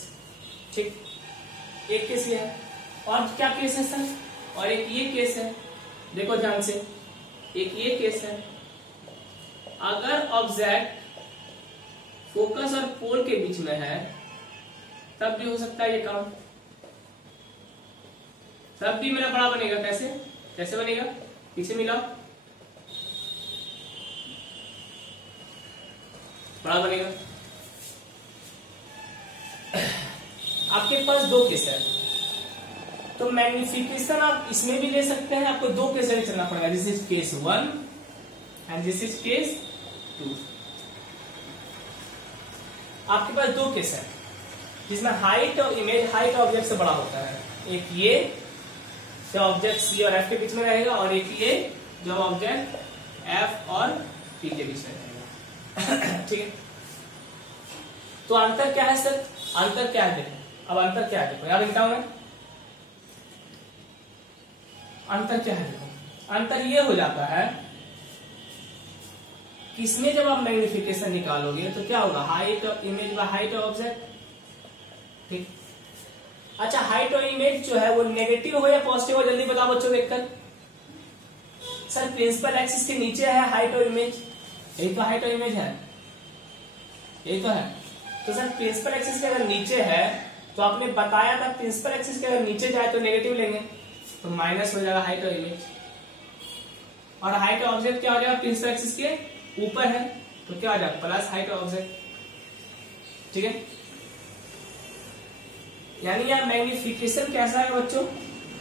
ठीक, एक केस ये है, और क्या केस है सर, और एक ये केस है। देखो ध्यान से, एक ये केस है, अगर ऑब्जेक्ट फोकस और पोल के बीच में है तब भी हो सकता है ये काम, तब भी मेरा बड़ा बनेगा। कैसे कैसे बनेगा, पीछे मिलाओ, बड़ा बनेगा। आपके पास 2 केस है, तो मैग्निफिकेशन आप इसमें भी ले सकते हैं, आपको 2 केस में चलना पड़ेगा। This is case 1 and this is case 2। आपके पास 2 केस है जिसमें हाइट और इमेज हाइट ऑब्जेक्ट से बड़ा होता है। एक ये जो ऑब्जेक्ट C और F के बीच में रहेगा, और एक ये जो ऑब्जेक्ट F और P के बीच में रहेगा। ठीक है, तो अंतर क्या है सर, अंतर क्या है देखो, अब अंतर क्या है देखो, याद लिखता हूं मैं, अंतर क्या है देखो, अंतर ये हो जाता है कि इसमें जब आप मैग्निफिकेशन निकालोगे तो क्या होगा, height of image by height of object. ठीक, अच्छा हाइट ऑफ इमेज जो है वो नेगेटिव हो या पॉजिटिव हो, जल्दी बताओ बच्चों देखकर। सर प्रिंसिपल एक्सिस के नीचे है हाइट ऑफ इमेज, यही तो हाइट ऑफ इमेज है, यही तो है। तो सर प्रिंसिपल एक्सिस के अगर नीचे है तो आपने बताया था प्रिंसिपल एक्सिस के अगर नीचे जाए तो नेगेटिव लेंगे, तो माइनस हो जाएगा हाइट ऑफ इमेज, और हाइट ऑफ ऑब्जेक्ट क्या हो जाएगा, प्रिंसिपल एक्सिस के ऊपर है तो क्या आ जाएगा प्लस हाइट ऑफ ऑब्जेक्ट। ठीक है, यानी यह मैग्निफिकेशन कैसा है बच्चों,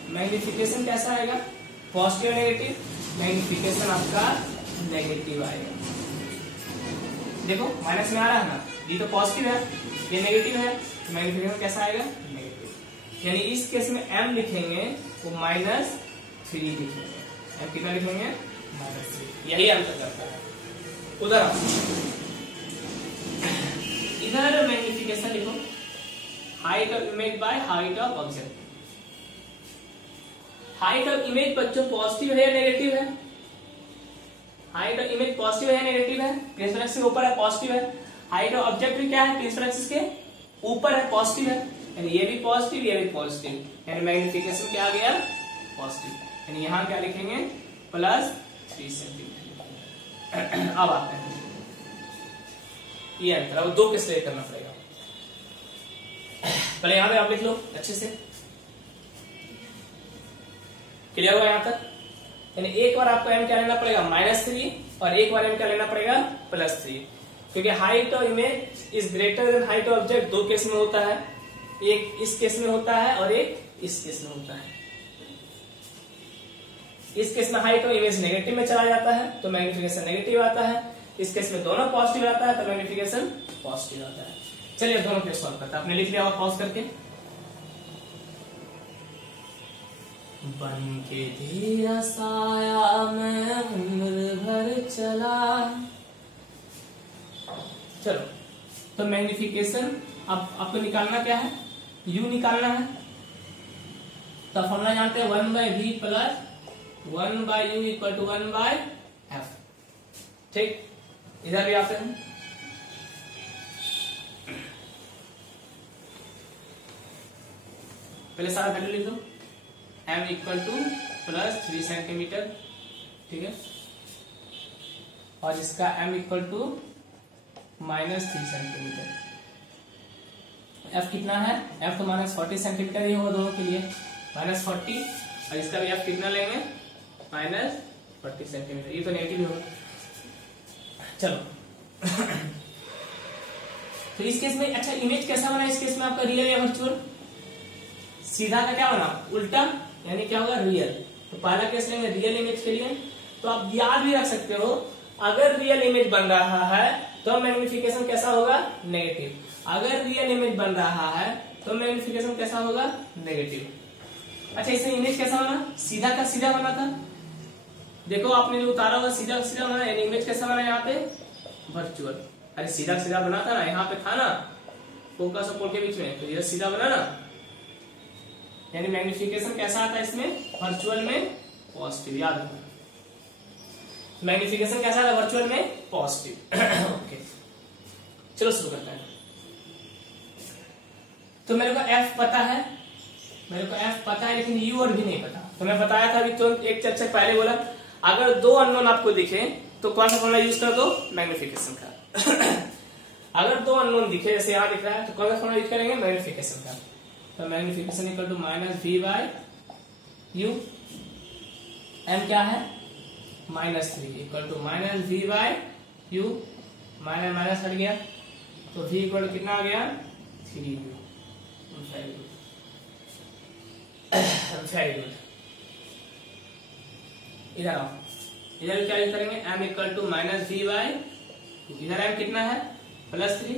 मैग्निफिकेशन कैसा आएगा, पॉजिटिव नेगेटिव, मैग्निफिकेशन आपका नेगेटिव आएगा। देखो माइनस में आ रहा है ना, ये तो पॉजिटिव है ये नेगेटिव है, तो मैग्निफिकेशन कैसा आएगा, नेगेटिव। यानी इस केस में m लिखेंगे वो -3 लिखेंगे, m कितना लिखेंगे -3, यही अंतर करता है। उधर इधर मैग्निफिकेशन लिखो, height of image by height of object, height of image बच्चों पॉजिटिव है या नेगेटिव है? हाइट ऑफ इमेज पॉजिटिव है या नेगेटिव है? प्रिंसिपल एक्सिस के ऊपर है, पॉजिटिव है। हाइट ऑफ ऑब्जेक्ट भी क्या है? प्रिंसिपल एक्सिस के ऊपर है, पॉजिटिव है। यानी ये भी पॉजिटिव, ये भी पॉजिटिव, यानी मैग्निफिकेशन क्या आ गया? पॉजिटिव। यानी यहां क्या लिखेंगे? +3 सेंटीमीटर। अब आते हैं ये आंसर। अब 2 किस लिए करना पड़ेगा? पहले यहां पे आप लिख लो अच्छे से। क्लियर हुआ यहां तक? यानी एक बार आपको m क्या लेना पड़ेगा? -3, और एक बार m क्या लेना पड़ेगा? +3, क्योंकि height of image is greater than height of object 2 case में होता है। एक इस केस में होता है और एक इस केस में होता है। इस केस में हाइट ऑफ इमेज नेगेटिव में चला जाता है तो मैग्निफिकेशन नेगेटिव आता है। इस केस में दोनों पॉजिटिव आता है तो मैग्निफिकेशन पॉजिटिव आता है। चलिए दोनों केस सॉल्व करते हैं। आपने लिख लिया और पॉज करके। बन के तेरा साया मैं उम्र भर चला। चलो, तो मैग्निफिकेशन अब आपको निकालना क्या है? u निकालना है। तो फॉर्मूला जानते हैं 1/v + 1/u = 1/f। ठीक, इधर भी आते हैं। पहले सारा वैल्यू लिख दो। m = +3 सेंटीमीटर, ठीक है, और इसका m = -3 सेंटीमीटर। f कितना है? f तो -40 सेंटीमीटर ही होगा दोनों के लिए, -40, और इसका भी f कितना लेंगे? -40 सेंटीमीटर। ये तो नेगेटिव होगा। चलो तो इस केस में अच्छा इमेज कैसा बना? इस केस में आपका रियल या वर्चुअल? सीधा का क्या बना? उल्टा, यानी क्या होगा? रियल। तो पहला केस लेंगे रियल इमेज के लिए। तो आप याद भी रख सकते हो, अगर रियल इमेज बन रहा है तो मैग्निफिकेशन कैसा होगा? नेगेटिव। अगर रियल इमेज बन रहा है तो मैग्निफिकेशन कैसा होगा? नेगेटिव। अच्छा, इसमें इमेज कैसा बना? सीधा का सीधा बना था। देखो आपने जो उतारा होगा सीधा का सीधा बना, यानी इमेज कैसा बना? यहाँ पे वर्चुअल। अरे सीधा सीधा बना था ना, यहाँ पे था ना फोकस और पोल के बीच में, तो ये सीधा बना ना, यानी मैग्निफिकेशन कैसा आता है इसमें? वर्चुअल में पॉजिटिव। याद रखना, मैग्निफिकेशन कैसा आता है? वर्चुअल में पॉजिटिव। ओके, चलो शुरू करते हैं। तो मेरे को f पता है, लेकिन u और भी नहीं पता। तो मैं बताया था अभी तो एक चर्चा पहले बोला, अगर 2 अननोन आपको दिखे तो कौन सा फॉर्मूला यूज कर दो? मैग्निफिकेशन का। अगर 2 अननोन दिखे, जैसे यहाँ दिख रहा है, तो कौन सा फॉर्मूला यूज करेंगे? मैग्निफिकेशन का। तो मैग्निफिकेशन -v/u, m क्या है? -3 = -v/u, माइनस हट गया तो v = कितना आ गया? 3u। Very good. इधर आओ, इधर क्या यूज करेंगे? m = -v/u। इधर m कितना है? +3,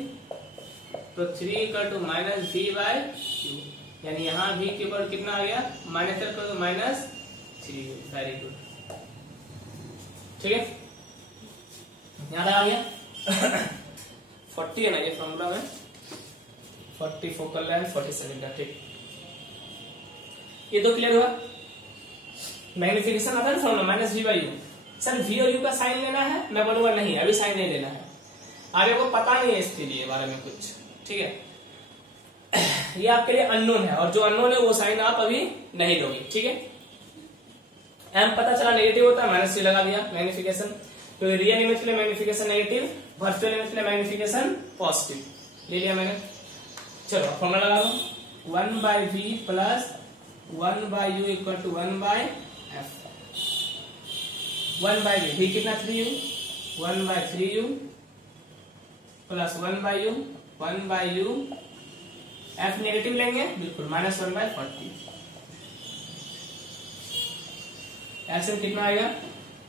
तो 3 = -v/u, यानी यहाँ v के ऊपर कितना आ गया? -3u। वेरी गुड, ठीक है, यहाँ आ गया। 40 है ना ये फॉर्मूला में, 40 फोकल लेंथ, 40 सेंटीमीटर। ठीक, ये तो क्लियर हुआ। मैग्निफिकेशन आता है ना फॉर्मूला -v/u। सर v और u का साइन लेना है? मैं बोलूंगा नहीं, अभी साइन नहीं लेना है, आगे को पता नहीं है इसके लिए बारे में कुछ, ठीक है। ये आपके लिए अननोन है, और जो अननोन है वो साइन आप अभी नहीं लोगे, ठीक है। m पता चला नेगेटिव होता है, -3 लगा दिया मैग्निफिकेशन। तो रियल इमेज के लिए मैग्निफिकेशन नेगेटिव, वर्चुअल इमेज के लिए मैग्निफिकेशन पॉजिटिव ले लिया मैंने। चलो फॉर्मूला लगा लो, 1/v + 1/u = 1/f। 1/v, v कितना? 3u, 1/3u + 1/u, 1/u, f negative लेंगे बिल्कुल, -1/40। ऐसे कितना आएगा?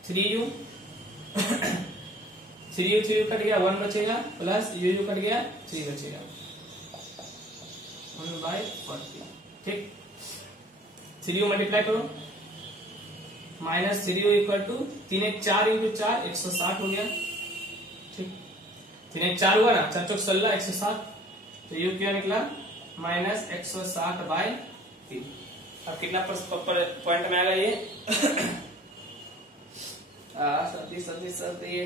3u, 3u कट गया, 1 बचेगा, प्लस u कट गया, 3 बचेगा, 1/40। ठीक, 3u मल्टीप्लाई करो, -3u = 3 × 4 × 4 160 हो गया। ठीक, 3 × 4 हुआ ना, 4 × 4 16, 160। तो u क्या निकला? -160/3। अब कितना पॉइंट में आएगा ये? सर्दी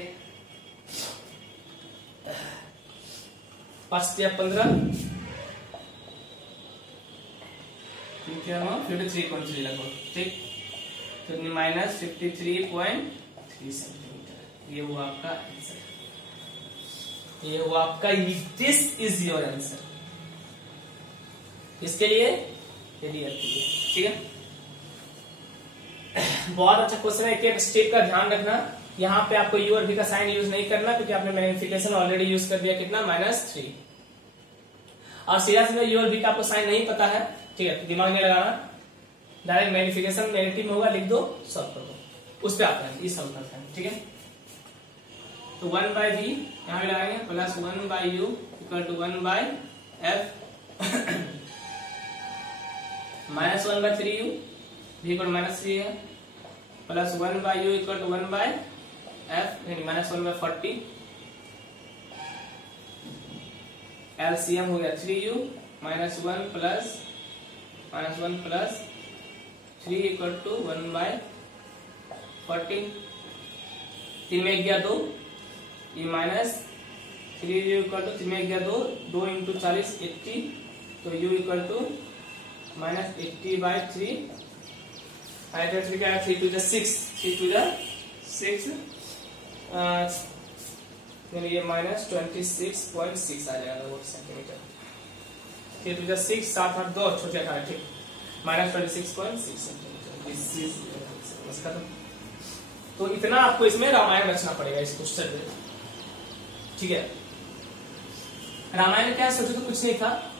5 या 15 53.3 लगभग, ठीक। तो माइनस 53.3 सेंटीमीटर, ये हुआ आपका आंसर, ये हुआ आपका। This is your answer. इसके लिए ठीक है। बहुत अच्छा क्वेश्चन है। एक स्टेप का ध्यान रखना, यहाँ पे आपको यू और भी का साइन यूज नहीं करना, क्योंकि आपने मैग्निफिकेशन ऑलरेडी यूज कर दिया, कितना? -3। और सीधा सीधा यू और भी का आपको साइन नहीं पता है, ठीक है, तो दिमाग नहीं लगाना, डायरेक्ट मैग्निफिकेशन नेगेटिव में होगा, लिख दो, सॉल्व कर दो, उस पर आता है, ये सॉल्व करता है, ठीक है। तो 1/v यहाँ पे लगाएंगे, plus 1/u equal to 1/f minus 1/3u, v equal -3 है, plus 1/u equal to 1/f यानी माइनस 1/40, एलसीएम हो गया 3u -1 प्लस -1 + 3 इक्वल टू 1/40, 3 में गया 2, ये माइनस 3u इक्वल टू 3 में गया 2, 2 × 40 80, तो u इक्वल टू -80/3, 3 क्या है, 3 to the 6, 3 to the 6, ये -26.6 आ जाएगा वोट सेंटीमीटर, 3 to the 6, 7 8 2 छोटे खा, ठीक, -26.6 सेंटीमीटर। तो इतना आपको इसमें रामायण रचना पड़ेगा इस क्वेश्चन में, ठीक है। रामायण क्या सोचो तो कुछ नहीं था,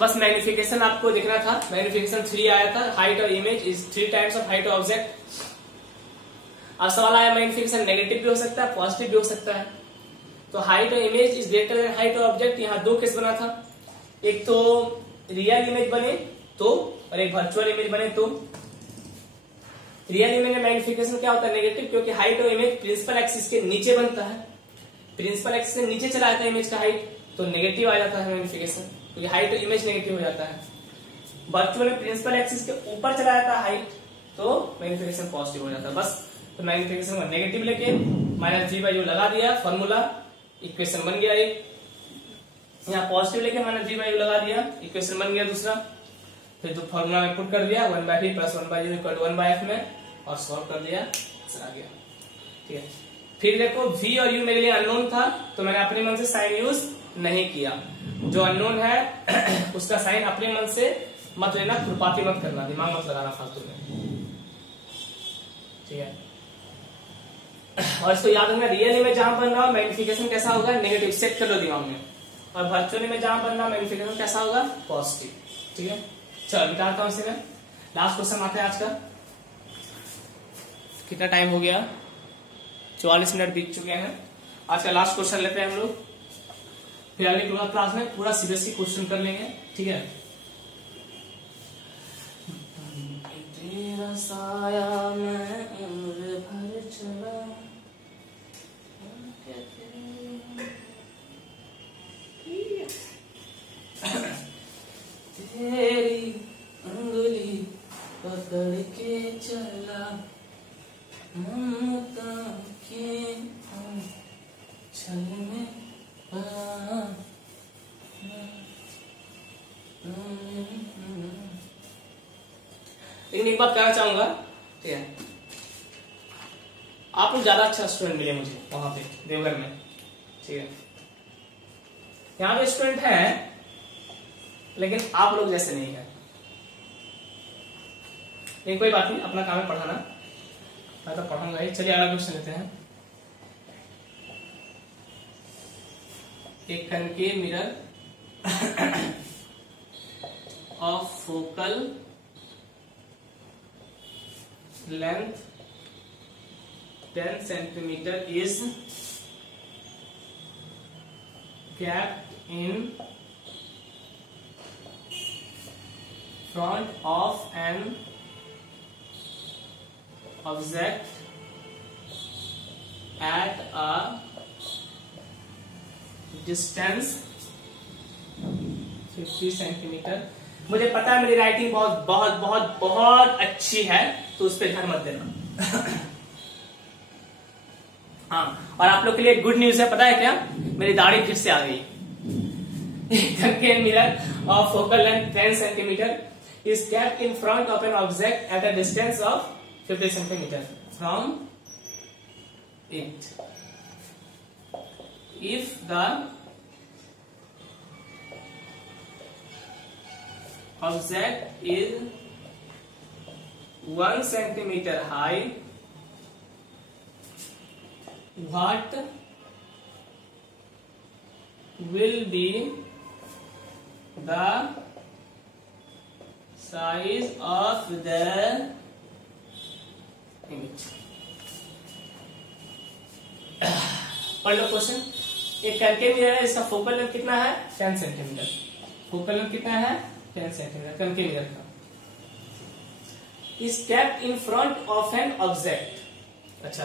बस मैग्निफिकेशन आपको देखना था। मैग्निफिकेशन 3 आया था, height of image is 3 times of height of object. अब सवाल आया मैग्निफिकेशन नेगेटिव भी हो सकता है, पॉजिटिव भी हो सकता है। तो height of image is greater than height of object, यहाँ 2 केस बना था, एक तो रियल इमेज बने तो, और एक वर्चुअल इमेज बने तो। रियल इमेज में मैग्निफिकेशन क्या होता है, नेगेटिव, क्योंकि height of image principal axis के नीचे बनता है, प्रिंसिपल एक्सिस से नीचे चला जाता है इमेज का हाइट, तो नेगेटिव आ जाता है मैग्निफिकेशन, क्योंकि हाइट ऑफ इमेज नेगेटिव हो जाता है। वर्चुअल में प्रिंसिपल एक्सिस के ऊपर चला जाता है हाइट, तो मैग्निफिकेशन पॉजिटिव हो जाता है, बस। तो मैग्निफिकेशन को नेगेटिव लेके -g/u लगा दिया, फॉर्मूला इक्वेशन बन गया एक। यहाँ पॉजिटिव लेके -g/u लगा दिया, इक्वेशन बन गया दूसरा। फिर जो फॉर्मूला में पुट कर दिया 1/v + 1/u equal to 1/f में, और सॉल्व कर दिया, आंसर आ गया, ठीक है। फिर देखो v और u मेरे लिए अननोन था, तो मैंने अपने मन से साइन यूज नहीं किया। जो अननोन है उसका साइन अपने मन से मत लेना, खुरपाती मत करना, दिमाग मत लगाना फालतू में, ठीक है। और इसको याद रखना, रियल इमेज जहां बन रहा हो मैग्निफिकेशन कैसा होगा, नेगेटिव, सेट कर लो दिमाग में। और वर्चुअल इमेज जहां बन रहा मैग्निफिकेशन कैसा होगा, पॉजिटिव, ठीक है। चलो निकालता हूं इसे मैं। लास्ट क्वेश्चन आते हैं आज का। कितना टाइम हो गया, 44 मिनट बीत चुके हैं। आज का लास्ट क्वेश्चन लेते हैं हम लोग, फिर अगली क्लास में पूरा सीरियसली क्वेश्चन कर लेंगे, ठीक है। तेरा साया मैं उम्र भर चला, तेरी अंगुली पकड़ के चला, ममता के छल में लेकिन एक बात कहना चाहूंगा, ठीक है, आप लोग ज्यादा अच्छा स्टूडेंट मिले मुझे वहां पे देवघर में, ठीक है। यहाँ पे स्टूडेंट है लेकिन आप लोग जैसे नहीं है, लेकिन कोई बात नहीं, अपना काम है पढ़ाना, मैं तो पढ़ाऊंगा ही। चलिए अगला क्वेश्चन लेते हैं। एक concave mirror of focal length 10 centimetre is kept in front of an object at a distance 50 centimetre. मुझे पता है मेरी राइटिंग बहुत बहुत बहुत बहुत अच्छी है, तो उस पर ध्यान मत देना। हाँ, और आप लोग के लिए गुड न्यूज है, पता है क्या, मेरी दाढ़ी फिर से आ गई। Mirror of focal length 10 centimetre is kept in front of an object at a distance of 50 centimeter from it. If the object is 1 centimeter high, what will be the size of the image? पढ़ लो क्वेश्चन। एक कनकेव मिरर है, इसका फोकल लेंथ कितना है 10 सेंटीमीटर। फोकल लेंथ कितना है 10 सेंटीमीटर कनकेव मिरर का। Is kept in front of an object. अच्छा,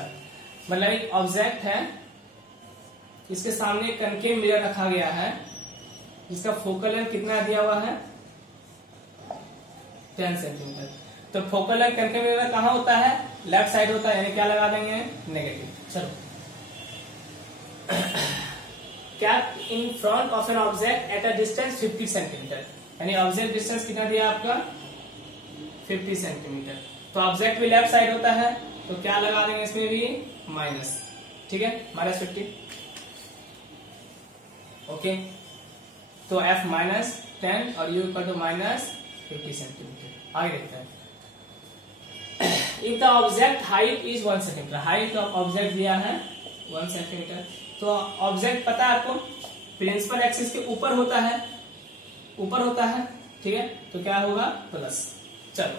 मतलब एक ऑब्जेक्ट है, इसके सामने कनकेव मिरर रखा गया है, जिसका फोकल लेंथ कितना दिया हुआ है 10 सेंटीमीटर। तो फोकल लेंथ कनकेव मिरर कहाँ होता है, लेफ्ट साइड होता है, यानी क्या लगा देंगे नेगेटिव। चलो, kept in front of an object at a distance 50 centimetre, यानी ऑब्जेक्ट डिस्टेंस कितना दिया आपका 50 सेंटीमीटर। तो ऑब्जेक्ट भी लेफ्ट साइड होता है, तो क्या लगा देंगे इसमें भी माइनस, ठीक है, -50। ओके, तो f -10 और u इक्वल टू -50 सेंटीमीटर। आगे देखते हैं। If the object height is 1 centimetre, height of object दिया है 1 सेंटीमीटर, तो ऑब्जेक्ट पता है आपको प्रिंसिपल एक्सिस के ऊपर होता है, ऊपर होता है, ठीक है, तो क्या होगा प्लस। चलो,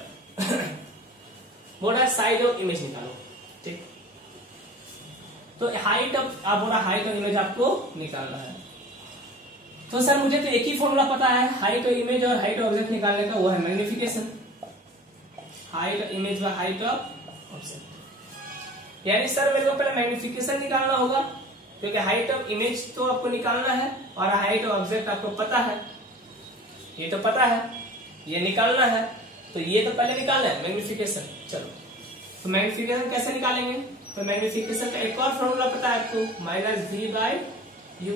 बोला साइड ऑफ इमेज निकालो, ठीक। तो हाइट ऑफ, आप बोला हाइट ऑफ इमेज आपको निकालना है। तो सर मुझे तो एक ही फॉर्मूला पता है हाइट ऑफ इमेज और हाइट ऑफ ऑब्जेक्ट निकालने का, वो है मैग्निफिकेशन। हाइट ऑफ इमेज व हाइट ऑफ ऑब्जेक्ट, यानी सर मेरे को पहले मैग्निफिकेशन निकालना होगा, क्योंकि हाइट ऑफ इमेज तो आपको निकालना है और हाइट ऑफ ऑब्जेक्ट आपको पता है, ये तो पता है, ये निकालना है, तो ये तो पहले निकालना है मैग्निफिकेशन। चलो, तो मैग्निफिकेशन कैसे निकालेंगे, तो मैग्निफिकेशन का एक और फॉर्मूला पता है आपको, -v/u।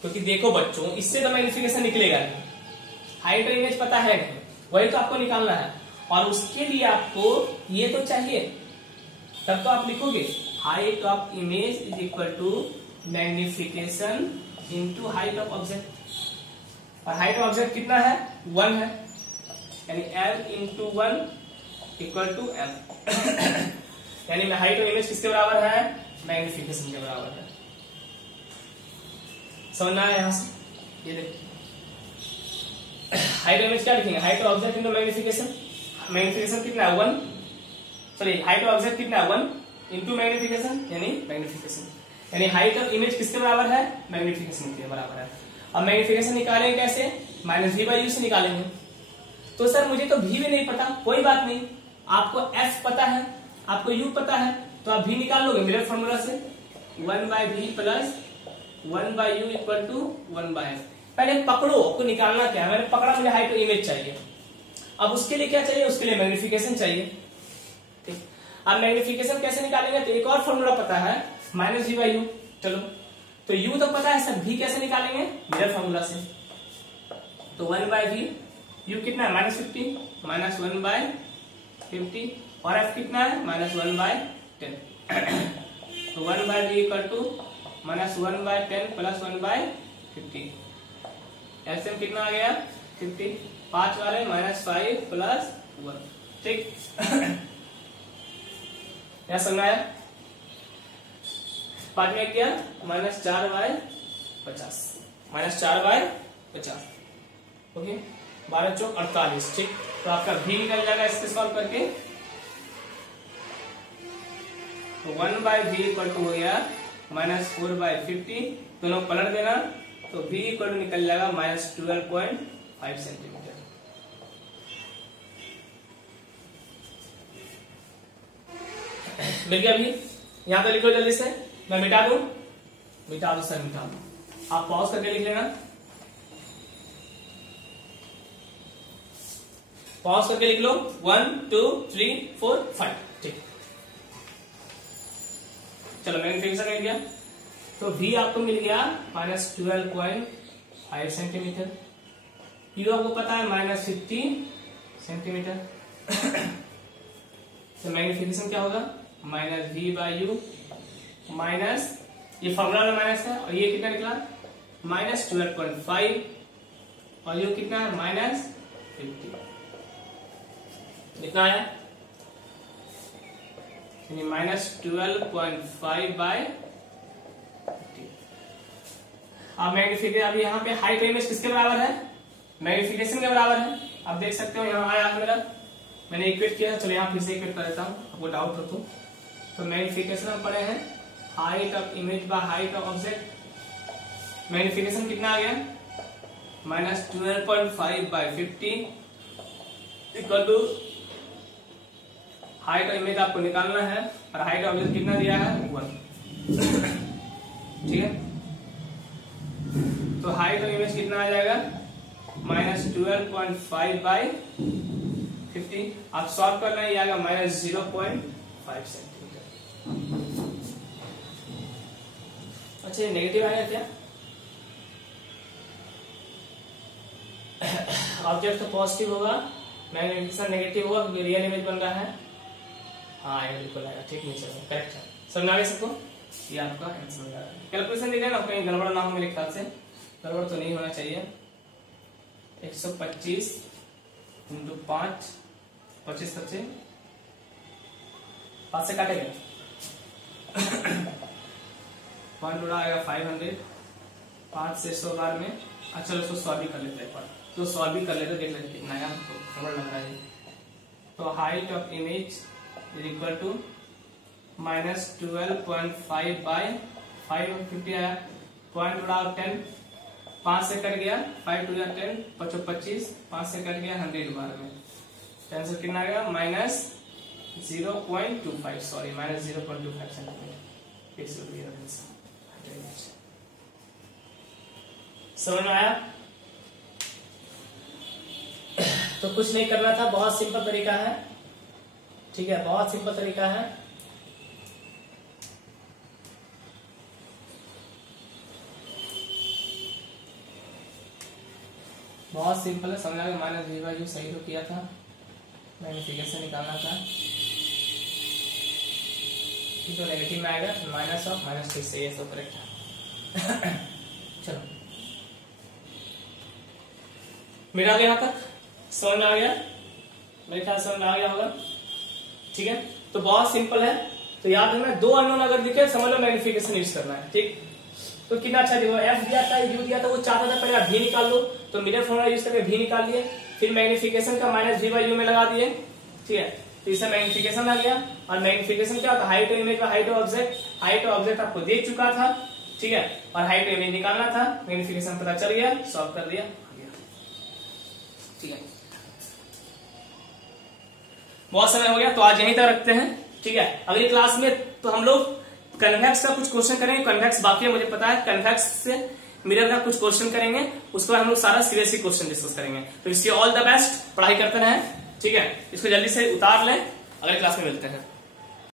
क्योंकि देखो बच्चों, इससे तो मैग्निफिकेशन निकलेगा नहीं, हाइट ऑफ इमेज पता है नहीं, वही तो आपको निकालना है, और उसके लिए आपको ये तो चाहिए, तब तो आप लिखोगे height of image is equal to magnification into height of object, और हाइट ऑफ ऑब्जेक्ट कितना है 1 है, यानी l into 1 equal to l। यानी हाइट ऑफ इमेज किसके बराबर है, मैग्निफिकेशन के बराबर है। समझना है यहां से, ये देखिए हाइट ऑफ इमेज क्या लिखेंगे, height of object into magnification. Magnification कितना है 1, सॉरी हाइट ऑफ ऑब्जेक्ट कितना है 1 इंटू मैग्निफिकेशन, यानी मैग्निफिकेशन, यानी हाइट ऑफ इमेज किसके बराबर है, मैग्निफिकेशन के बराबर है। अब मैग्निफिकेशन निकालेंगे कैसे, -v/u से निकालेंगे। तो सर मुझे तो v भी नहीं पता, कोई बात नहीं, आपको f पता है, आपको u पता है, तो आप v निकाल लोगे मिरर फॉर्मूला से, 1/v plus 1/u equal to 1/f। पहले पकड़ो आपको निकालना क्या है, मैंने पकड़ा, मुझे हाइट ऑफ इमेज चाहिए। अब उसके लिए क्या चाहिए, उसके लिए मैग्निफिकेशन चाहिए, ठीक। अब मैग्निफिकेशन कैसे निकालेंगे, तो एक और फॉर्मूला पता है -v/u। चलो, तो u तो पता है सर, v कैसे निकालेंगे, मिरर फॉर्मूला से। तो 1/v, u कितना है -50, -1/50, और f कितना है -1/10। तो 1/v equal to -1/10 plus 1/50, LCM कितना आ गया 50, 5 वाले -5 प्लस 1, ठीक। क्या समझ आया, 5 में किया -4/50, -4/50, ओके, 12 चौक 48, ठीक। तो आपका भी निकल जाएगा इससे सॉल्व करके। तो 1/v इक्वल टू हो गया -4/50, दोनों पलट देना, तो v इक्वल टू निकल जाएगा -12.5 सेंटीमीटर। मिल गया अभी, यहां तो लिखो जल्दी से, मैं मिटा दूं, मिटा दो सर, मिटा दो, आप पॉज करके लिख लेना। पॉज करके लिख लो 1 2 3 4 5। ठीक, चलो मैग्निफिकेशन मिल गया। तो v आपको मिल गया -12.5 सेंटीमीटर, u आपको पता है -50 सेंटीमीटर। तो मैग्निफिकेशन क्या होगा -v/u माइनस, ये फॉर्मूला में माइनस है, और ये कितना निकला -12.5 और ये कितना है -50। कितना है -12.5/50। अब मैग्निफिकेशन, अब यहाँ पे हाइट और इमेज किसके बराबर है, मैग्निफिकेशन के बराबर है। आप देख सकते हो यहाँ आया मेरा, मैंने इक्वेट किया है, चलो यहाँ फिर से इक्वेट कर देता हूँ, आपको डाउट हो तो मैग्निफिकेशन में पढ़े हैं height of image by height of object. Magnification कितना आ गया -12.5/50 equal to height of image आपको निकालना है, और हाइट ऑफ ऑब्जेक्ट कितना दिया है 1। ठीक है, तो हाइट ऑफ इमेज कितना आ जाएगा -12.5/50। आप सॉल्व करना ही आएगा -0.5 सेंटीमीटर। अच्छा, ये नेगेटिव आया क्या, ऑब्जेक्ट तो पॉजिटिव होगा, मैग्निफिकेशन नेगेटिव होगा क्योंकि रियल इमेज बन रहा है। हाँ ये बिल्कुल आएगा, ठीक नहीं चलेगा, करेक्ट है। समझ आ गया सबको, ये आपका आंसर हो जाएगा। कैलकुलेशन देखिए ना, कहीं गड़बड़ ना हो, मेरे ख्याल से गड़बड़ तो नहीं होना चाहिए। 125 × 5 25 25 5 से काटेगा पॉइंट उड़ा आएगा 500, 5 से 100 बार में। अच्छा इसको सॉल्व भी कर लेते हैं, तो सॉल्व भी कर लेते, देख लेते कितना है, गड़बड़ लग रहा है। तो height of image is equal to -12.5/550 आया, पॉइंट उड़ा 10, 5 से कट गया, 5 2 10 5 25, 5 से कट गया 100 बार में, आंसर कितना आ गया -0.25, सॉरी -0.25 सेंटीमीटर। समझ में आया? तो कुछ नहीं करना था, बहुत सिंपल तरीका है। ठीक है, बहुत सिंपल तरीका है। बहुत सिंपल है, समझ आ गया। -v/u सही तो किया था, मैग्निफिकेशन निकालना था, ठीक है, नेगेटिव में आएगा -6 सही है, सब करेक्ट है। चलो मेरा यहाँ तक समझ में आ गया, मेरे ख्याल समझ में आ गया होगा। ठीक है, तो बहुत सिंपल है। तो याद रखना, 2 अननोन अगर दिखे समझ लो मैग्निफिकेशन यूज करना है। ठीक, तो कितना अच्छा देखो, f दिया था, u दिया था, वो चाहता था पहले v निकाल लो, तो मिरर फॉर्मूला यूज करके v निकाल लिए, फिर मैग्निफिकेशन का -v/u में लगा दिए। ठीक है, तो इससे मैग्निफिकेशन आ गया। और मैग्निफिकेशन क्या होता है, हाइट ऑफ इमेज का height of object, height of object आपको दे चुका था। ठीक है, और हाइट ऑफ इमेज निकालना था, मैग्निफिकेशन पता चल गया, सॉल्व कर दिया। ठीक है, बहुत समय हो गया, तो आज यहीं तक रखते हैं। ठीक है, अगली क्लास में तो हम लोग कन्वेक्स का कुछ क्वेश्चन करेंगे। कन्वेक्स बाकी है मुझे पता है, कन्वेक्स से मिरर का कुछ क्वेश्चन करेंगे, उसके बाद हम लोग सारा सीरियसली क्वेश्चन डिस्कस करेंगे। तो इसके ऑल द बेस्ट, पढ़ाई करते रहें। ठीक है, इसको जल्दी से उतार लें, अगले क्लास में मिलते हैं।